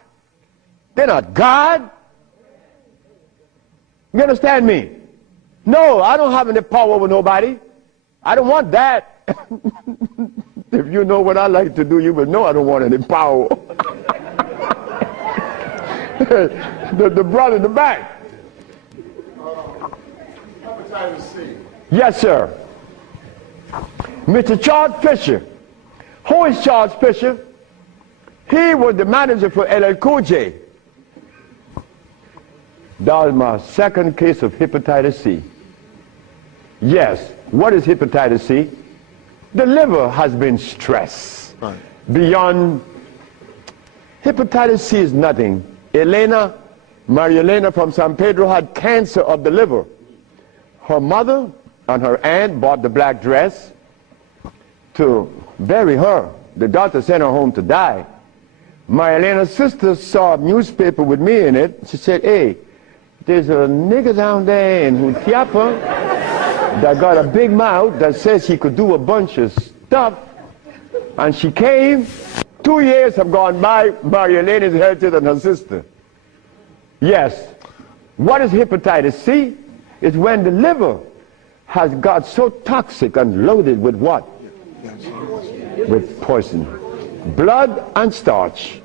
They're not God. You understand me? No, I don't have any power over nobody. I don't want that. If you know what I like to do, you will know I don't want any power. the brother in the back. Hepatitis C. Yes, sir. Mr. Charles Fisher. Who is Charles Fisher? He was the manager for LL Cool J. That was my second case of hepatitis C. Yes. What is hepatitis C? The liver has been stressed. Right. Beyond. Hepatitis C is nothing. Maria Elena from San Pedro had cancer of the liver. Her mother and her aunt bought the black dress to bury her. The doctor sent her home to die. Maria Elena's sister saw a newspaper with me in it. She said, hey, there's a nigger down there in Jutiapa that got a big mouth that says he could do a bunch of stuff. And she came. 2 years have gone by. Maria Elena is healthier than her sister. Yes. What is hepatitis C? It's when the liver has got so toxic and loaded with what? With poison. Blood and starch.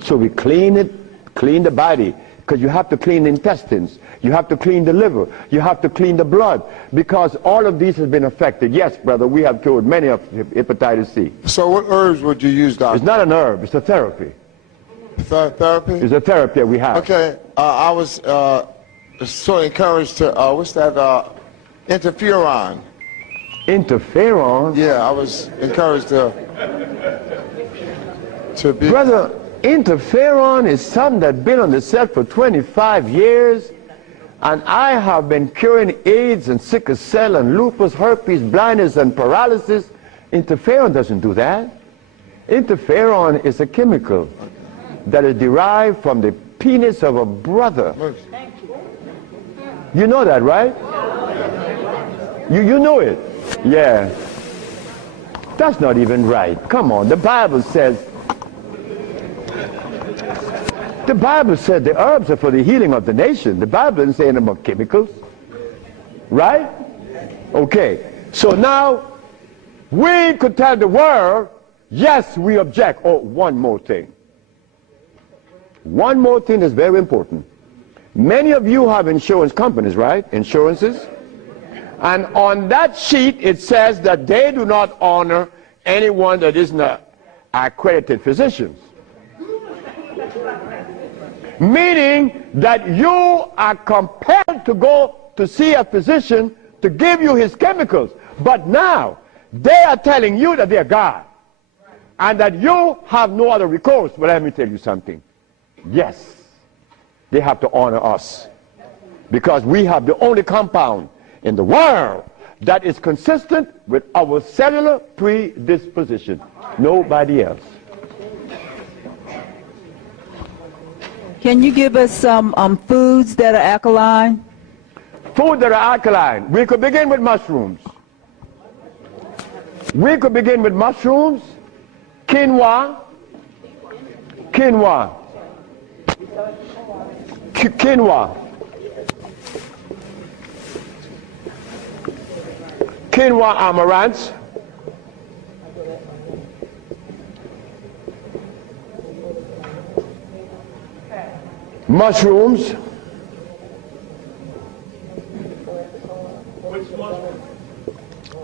So we clean it, clean the body. Because you have to clean the intestines. You have to clean the liver. You have to clean the blood. Because all of these have been affected. Yes, brother, we have cured many of hepatitis C. So what herbs would you use, doctor? It's not an herb. It's a therapy. Therapy? It's a therapy that we have. Okay. I was so encouraged to, what's that, interferon. Interferon? Yeah, I was encouraged to be... Brother, interferon is something that's been on the set for 25 years, and I have been curing AIDS and sickle cell and lupus, herpes, blindness, and paralysis. Interferon doesn't do that. Interferon is a chemical that is derived from the penis of a brother. You know that, right? You know it. Yeah. That's not even right. Come on, the Bible says The Bible said the herbs are for the healing of the nation. The Bible didn't say anything about chemicals. Right? Okay. So now, we could tell the world, yes, we object. Oh, one more thing. One more thing is very important. Many of you have insurance companies, right? Insurances. And on that sheet, it says that they do not honor anyone that is not accredited physicians. Meaning that you are compelled to go to see a physician to give you his chemicals. But now, they are telling you that they are God. And that you have no other recourse. But let me tell you something. Yes, they have to honor us. Because we have the only compound in the world that is consistent with our cellular predisposition. Nobody else. Can you give us some foods that are alkaline? Food that are alkaline. We could begin with mushrooms. We could begin with mushrooms, quinoa, quinoa, amaranth, mushrooms,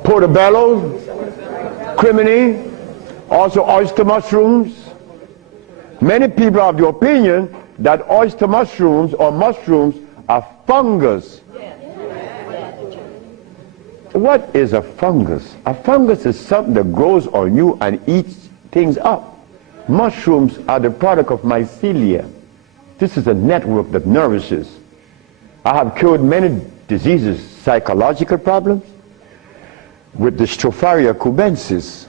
portobello, crimini, also oyster mushrooms. Many people are of the opinion that oyster mushrooms or mushrooms are fungus. What is a fungus? A fungus is something that grows on you and eats things up. Mushrooms are the product of mycelia. This is a network that nourishes. I have cured many diseases, psychological problems, with the Stropharia cubensis.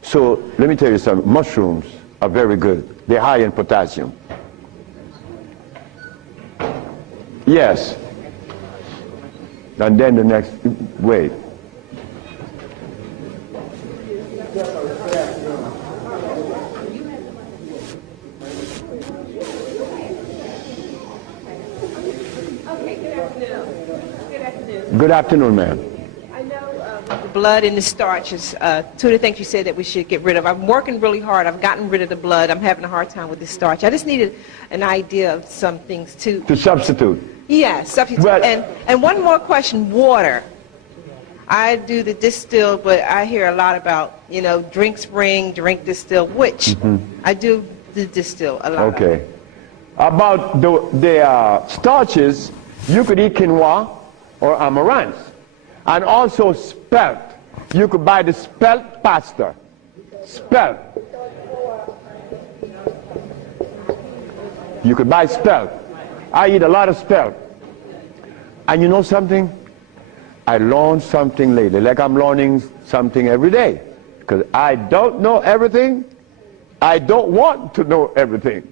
So let me tell you something. Mushrooms are very good. They're high in potassium. Yes. And then the next, wait. Good afternoon, ma'am. I know the blood and the starches, two of the things you said that we should get rid of. I'm working really hard. I've gotten rid of the blood. I'm having a hard time with the starch. I just needed an idea of some things too. To substitute. Yeah, substitute. Well, and one more question, water. I do the distilled, but I hear a lot about, you know, drink spring, drink distilled, which I do the distilled a lot. Okay. About the starches, you could eat quinoa or amaranth. And also spelt. You could buy the spelt pasta. Spelt. You could buy spelt. I eat a lot of spelt. And you know something? I learned something lately, like I'm learning something every day. Because I don't know everything. I don't want to know everything.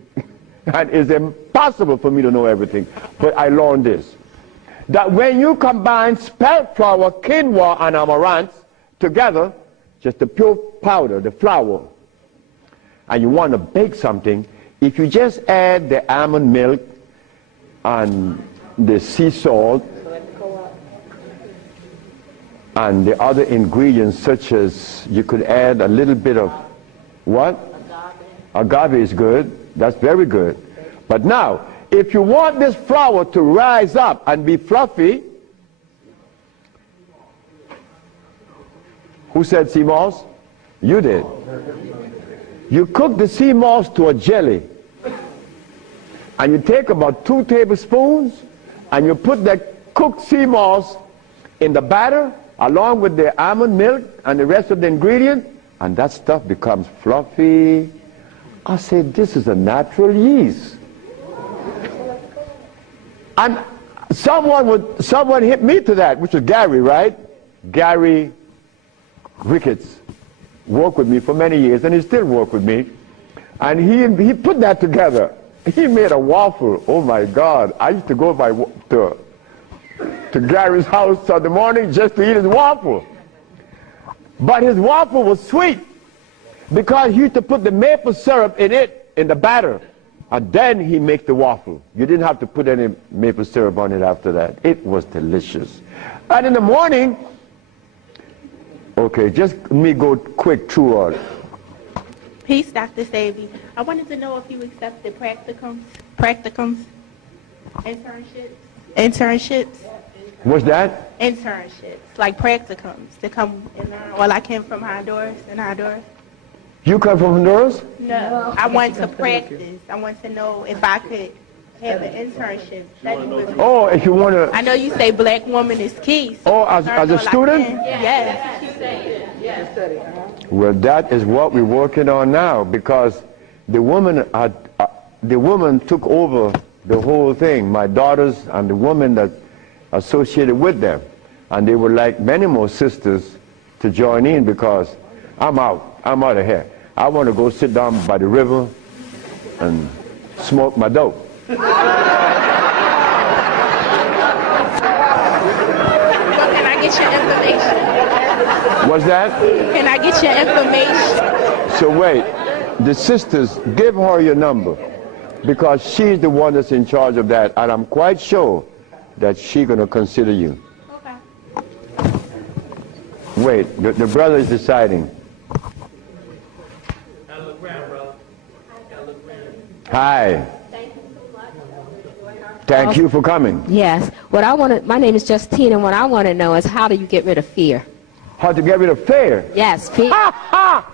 And it's impossible for me to know everything. But I learned this. That when you combine spelt flour, quinoa, and amaranth together, just the pure powder, the flour, and you want to bake something, if you just add the almond milk and the sea salt and the other ingredients, such as you could add a little bit of what? Agave is good. That's very good. But now, if you want this flour to rise up and be fluffy, who said sea moss? You did. You cook the sea moss to a jelly. And you take about 2 tablespoons and you put that cooked sea moss in the batter along with the almond milk and the rest of the ingredient, and that stuff becomes fluffy. I said, this is a natural yeast. And someone hit me to that, which was Gary, right? Gary Ricketts worked with me for many years, and he still works with me. And he put that together. He made a waffle. Oh my God! I used to go to Gary's house in the morning just to eat his waffle. But his waffle was sweet because he used to put the maple syrup in it in the batter, and then he make the waffle. You didn't have to put any maple syrup on it after that. It was delicious. And in the morning, okay, just let me go quick through all. Peace, Dr. Sebi. I wanted to know if you accepted practicums, internships. What's that? Internships, like practicums, to come and learn. Well, I came from Honduras, You come from Honduras? No, I want to practice. I want to know if I could have an internship. Oh, if you want to... I know you say black woman is key. So Oh, as a student? Yes. Well, that is what we're working on now, because the woman took over the whole thing, my daughters and the woman that associated with them. And they would like many more sisters to join in, because I'm out of here. I want to go sit down by the river and smoke my dope. So can I get your information? What's that? Can I get your information? So wait, the sisters, give her your number, because she's the one that's in charge of that, and I'm quite sure that she's going to consider you. Okay. Wait, the brother is deciding. Hi. Thank you for coming. Yes. My name is Justine, and what I want to know is, how do you get rid of fear? How to get rid of fear? Yes, fear. Ha ha!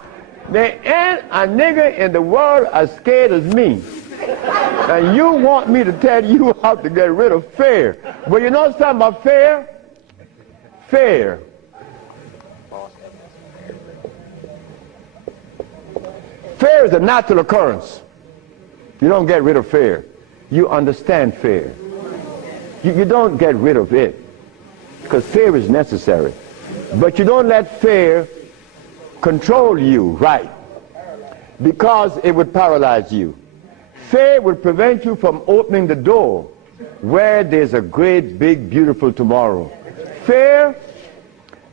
There ain't a nigga in the world as scared as me. And you want me to tell you how to get rid of fear. But you know something about fear? Fear. Fear is a natural occurrence. You don't get rid of fear. You understand fear. You don't get rid of it, because fear is necessary. But you don't let fear control you, right? Because it would paralyze you. Fear would prevent you from opening the door where there's a great, big, beautiful tomorrow. Fear,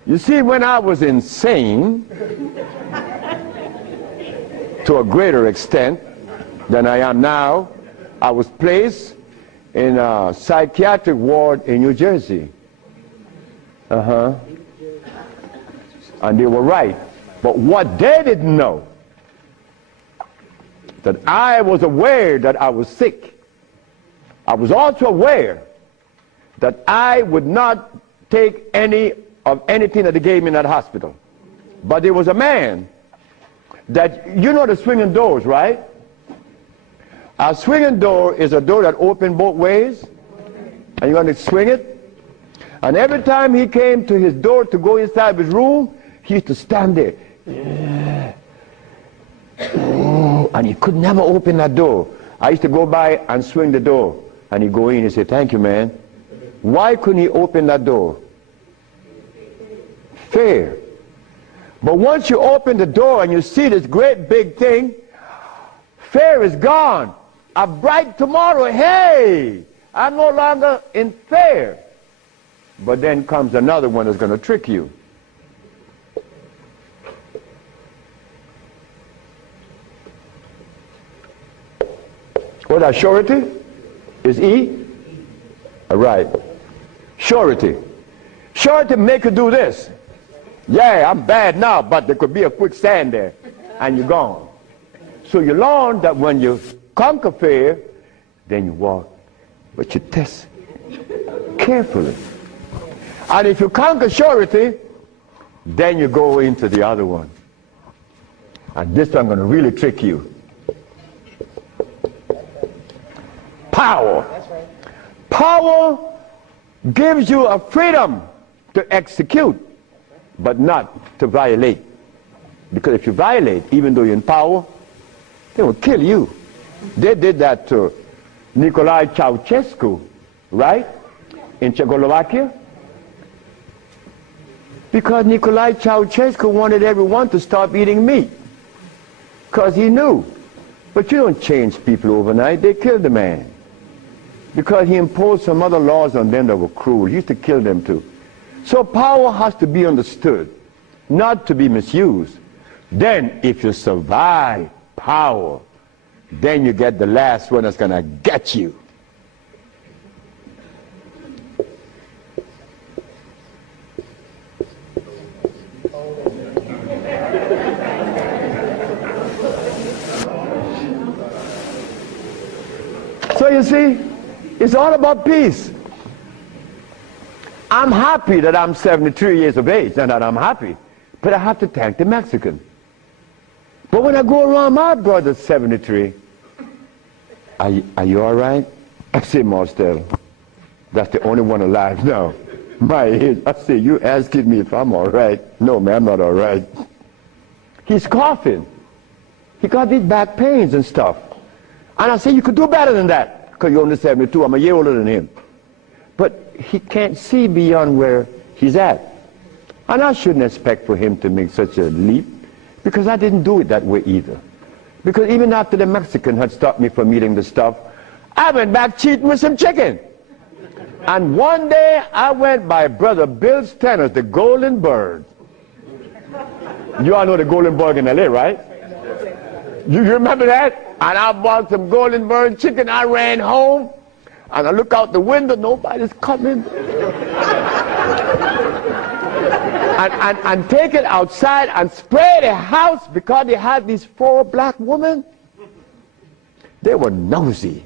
you see, when I was insane, to a greater extent than I am now, I was placed in a psychiatric ward in New Jersey. And they were right. But what they didn't know, that I was aware that I was sick. I was also aware that I would not take any of anything that they gave me in that hospital. But there was a man that, you know the swinging doors, right? A swinging door is a door that opens both ways, and you're going to swing it. And every time he came to his door to go inside his room, he used to stand there. And he could never open that door. I used to go by and swing the door, and he'd go in and say, "Thank you, man." Why couldn't he open that door? Fear. But once you open the door and you see this great big thing, fear is gone. A bright tomorrow, hey, I'm no longer in fear. But then comes another one that's going to trick you. What that surety? Is E? All right. Surety. Surety make you do this. Yeah, I'm bad now, but there could be a quicksand there, and you're gone. So you learn that when you conquer fear, then you walk, but you test carefully. And if you conquer surety, then you go into the other one. And this one I'm going to really trick you. Power. Power gives you a freedom to execute, but not to violate. Because if you violate, even though you're in power, they will kill you. They did that to Nicolae Ceausescu, right? In Czechoslovakia. Because Nicolae Ceausescu wanted everyone to stop eating meat. Because he knew. But you don't change people overnight. They killed the man. Because he imposed some other laws on them that were cruel. He used to kill them too. So power has to be understood, not to be misused. Then if you survive power, then you get the last one that's going to get you. So you see, it's all about peace. I'm happy that I'm 73 years of age and that I'm happy, but I have to thank the Mexican. But when I go around my brother 73, are you all right? I say, Marcel, that's the only one alive now. My age. I say, you asking me if I'm all right? No, man, I'm not all right. He's coughing. He got these back pains and stuff. And I say, you could do better than that, because you're only 72. I'm a year older than him. But he can't see beyond where he's at. And I shouldn't expect for him to make such a leap, because I didn't do it that way either. Because even after the Mexican had stopped me from eating the stuff, I went back cheating with some chicken. And one day I went by Brother Bill's Tennis, the Golden Bird. You all know the Golden Bird in LA, right? You remember that? And I bought some Golden Bird chicken. I ran home, and I look out the window. Nobody's coming. and take it outside and spray the house, because they had these 4 black women. They were nosy.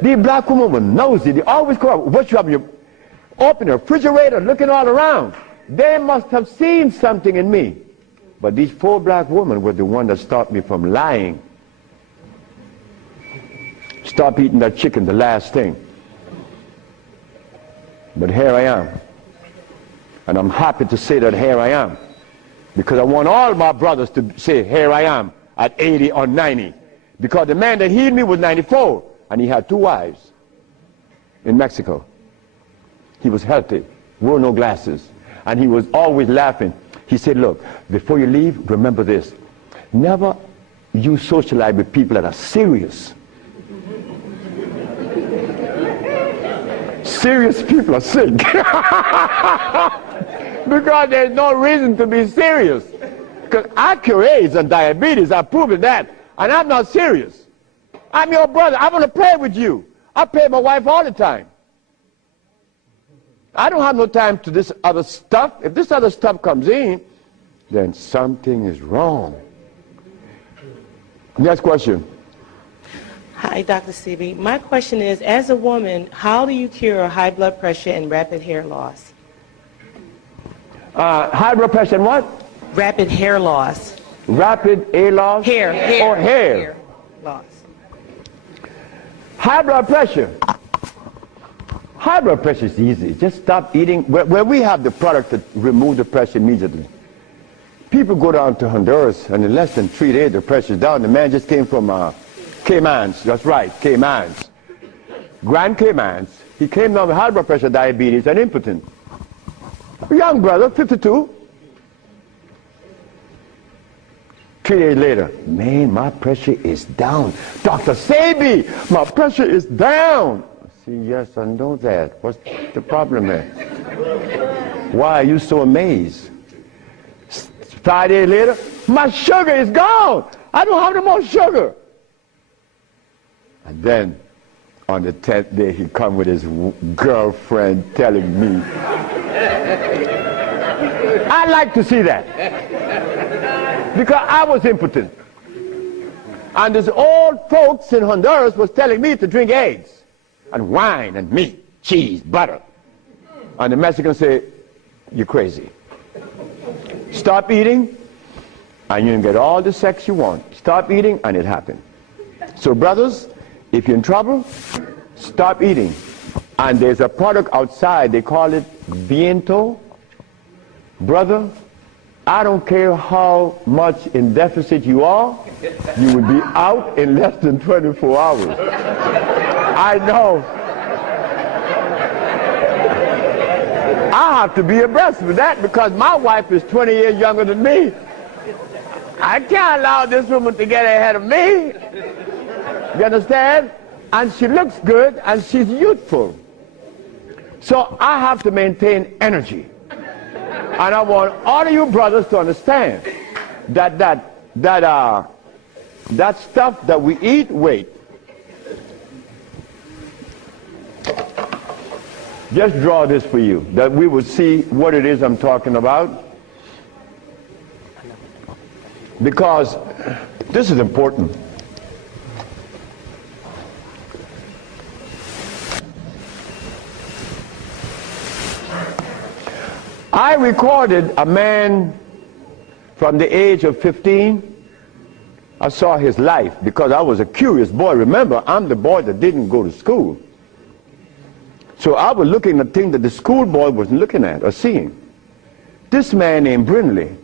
These black women were nosy. They always go up. What you have? You open the refrigerator, looking all around. They must have seen something in me. But these 4 black women were the one that stopped me from lying. Stop eating that chicken, the last thing. But here I am. And I'm happy to say that here I am. Because I want all my brothers to say, here I am, at 80 or 90. Because the man that healed me was 94, and he had 2 wives in Mexico. He was healthy, wore no glasses, and he was always laughing. He said, look, before you leave, remember this. Never you socialize with people that are serious. Serious people are sick. Because there's no reason to be serious. Because I cure AIDS and diabetes, I've proven that. And I'm not serious. I'm your brother. I want to play with you. I play with my wife all the time. I don't have no time to this other stuff. If this other stuff comes in, then something is wrong. Next question. Hi, Dr. Sebi. My question is, as a woman, how do you cure high blood pressure and rapid hair loss? High blood pressure and what? Rapid hair loss. Rapid hair loss? Hair. Or hair? Hair loss. High blood pressure. High blood pressure is easy. Just stop eating. Where we have the product to remove the pressure immediately. People go down to Honduras, and in less than 3 days, the pressure's down. The man just came from Caymans. That's right, Caymans. Grand Caymans. He came down with high blood pressure, diabetes, and impotent. A young brother, 52. 3 days later, man, my pressure is down. Dr. Sebi, my pressure is down. See, yes, I know that. What's the problem there? Why are you so amazed? 5 days later, my sugar is gone. I don't have no more sugar. And then, on the 10th day, he come with his girlfriend telling me. I like to see that. Because I was impotent. And these old folks in Honduras was telling me to drink eggs and wine and meat, cheese, butter. And the Mexicans say, you're crazy. Stop eating, and you can get all the sex you want. Stop eating, and it happened. So brothers, if you're in trouble, stop eating. And there's a product outside, they call it Viento. Brother, I don't care how much in deficit you are, you will be out in less than 24 hours. I know. I have to be abreast with that because my wife is 20 years younger than me. I can't allow this woman to get ahead of me. You understand? And she looks good and she's youthful. So I have to maintain energy. And I want all of you brothers to understand that that stuff that we eat, wait. Just draw this for you, that we will see what it is I'm talking about. Because this is important. I recorded a man from the age of 15. I saw his life because I was a curious boy. Remember, I'm the boy that didn't go to school. So I was looking at things that the schoolboy wasn't looking at or seeing. This man named Brindley,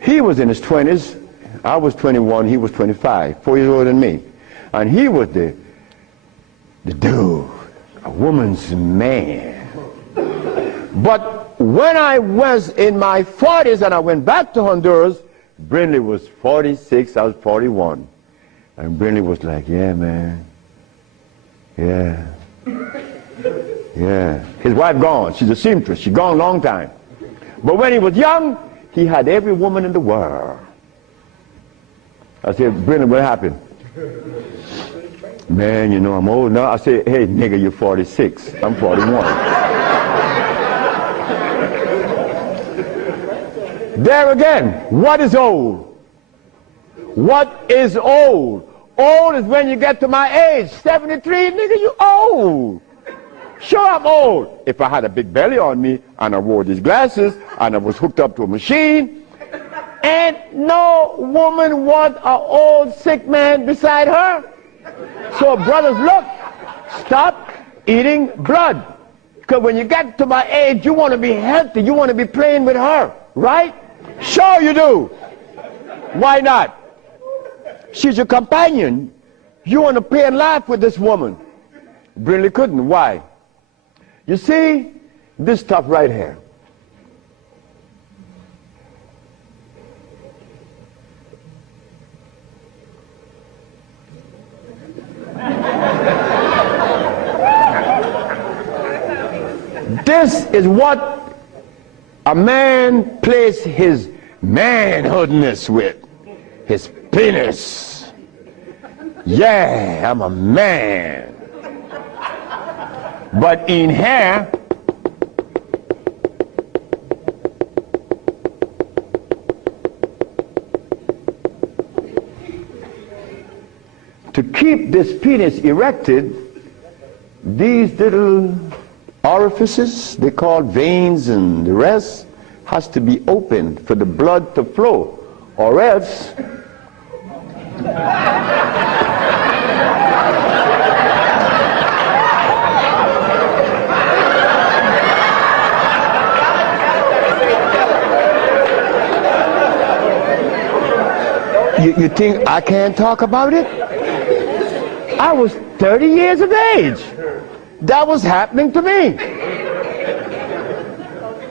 he was in his 20s. I was 21, he was 25, 4 years older than me. And he was the dude, a woman's man. But when I was in my 40s and I went back to Honduras, Brindley was 46, I was 41. And Brindley was like, yeah, man. Yeah. Yeah. His wife gone. She's a seamstress. She's gone a long time. But when he was young, he had every woman in the world. I said, Brindley, what happened? Man, you know, I'm old now. I said, hey, nigga, you're 46. I'm 41. There again, what is old? What is old? Old is when you get to my age. 73, nigga, you old. Sure, I'm old. If I had a big belly on me, and I wore these glasses, and I was hooked up to a machine, and no woman want an old sick man beside her. So brothers, look, stop eating blood. Because when you get to my age, you want to be healthy. You want to be playing with her, right? Sure you do. Why not? She's your companion. You want to play and laugh with this woman. Brindley couldn't. Why? You see, this stuff right here. This is what a man plays his manhoodness with, his penis. Yeah, I'm a man. But in here, to keep this penis erected, these little orifices, they call veins and the rest, has to be opened for the blood to flow, or else you think I can't talk about it? I was 30 years of age. That was happening to me.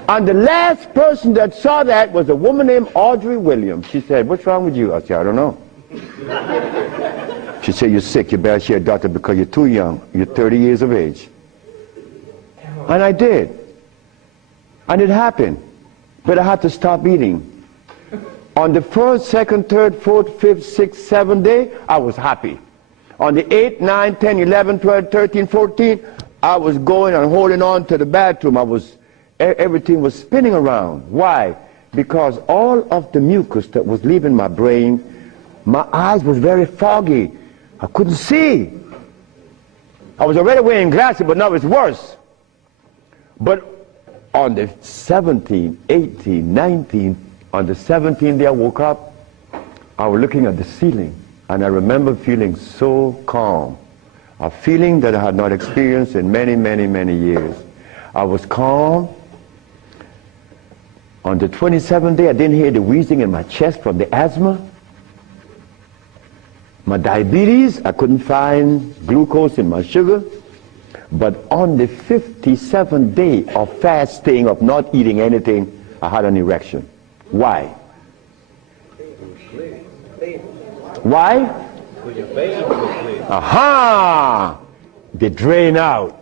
And the last person that saw that was a woman named Audrey Williams. She said, what's wrong with you? I said, I don't know. She said, you're sick. You better see a doctor because you're too young. You're 30 years of age. And I did. And it happened. But I had to stop eating. On the 1st, 2nd, 3rd, 4th, 5th, 6th, 7th day, I was happy. On the 8th, 9th, 10th, 11th, 12th, 13th, 14th, I was going and holding on to the bathroom. Everything was spinning around. Why? Because all of the mucus that was leaving my brain, my eyes was very foggy. I couldn't see. I was already wearing glasses, but now it's worse. But on the 17th, 18th, 19th, on the 17th day I woke up, I was looking at the ceiling, and I remember feeling so calm. A feeling that I had not experienced in many, many, many years. I was calm. On the 27th day, I didn't hear the wheezing in my chest from the asthma. My diabetes, I couldn't find glucose in my sugar. But on the 57th day of fasting, of not eating anything, I had an erection. Why? Why? Aha! They drain out.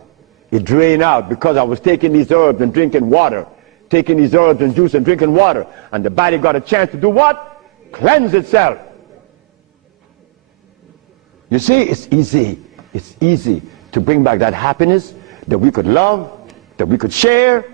It drained out because I was taking these herbs and drinking water. Taking these herbs and juice and drinking water. And the body got a chance to do what? cleanse itself. You see, it's easy to bring back that happiness that we could love, that we could share,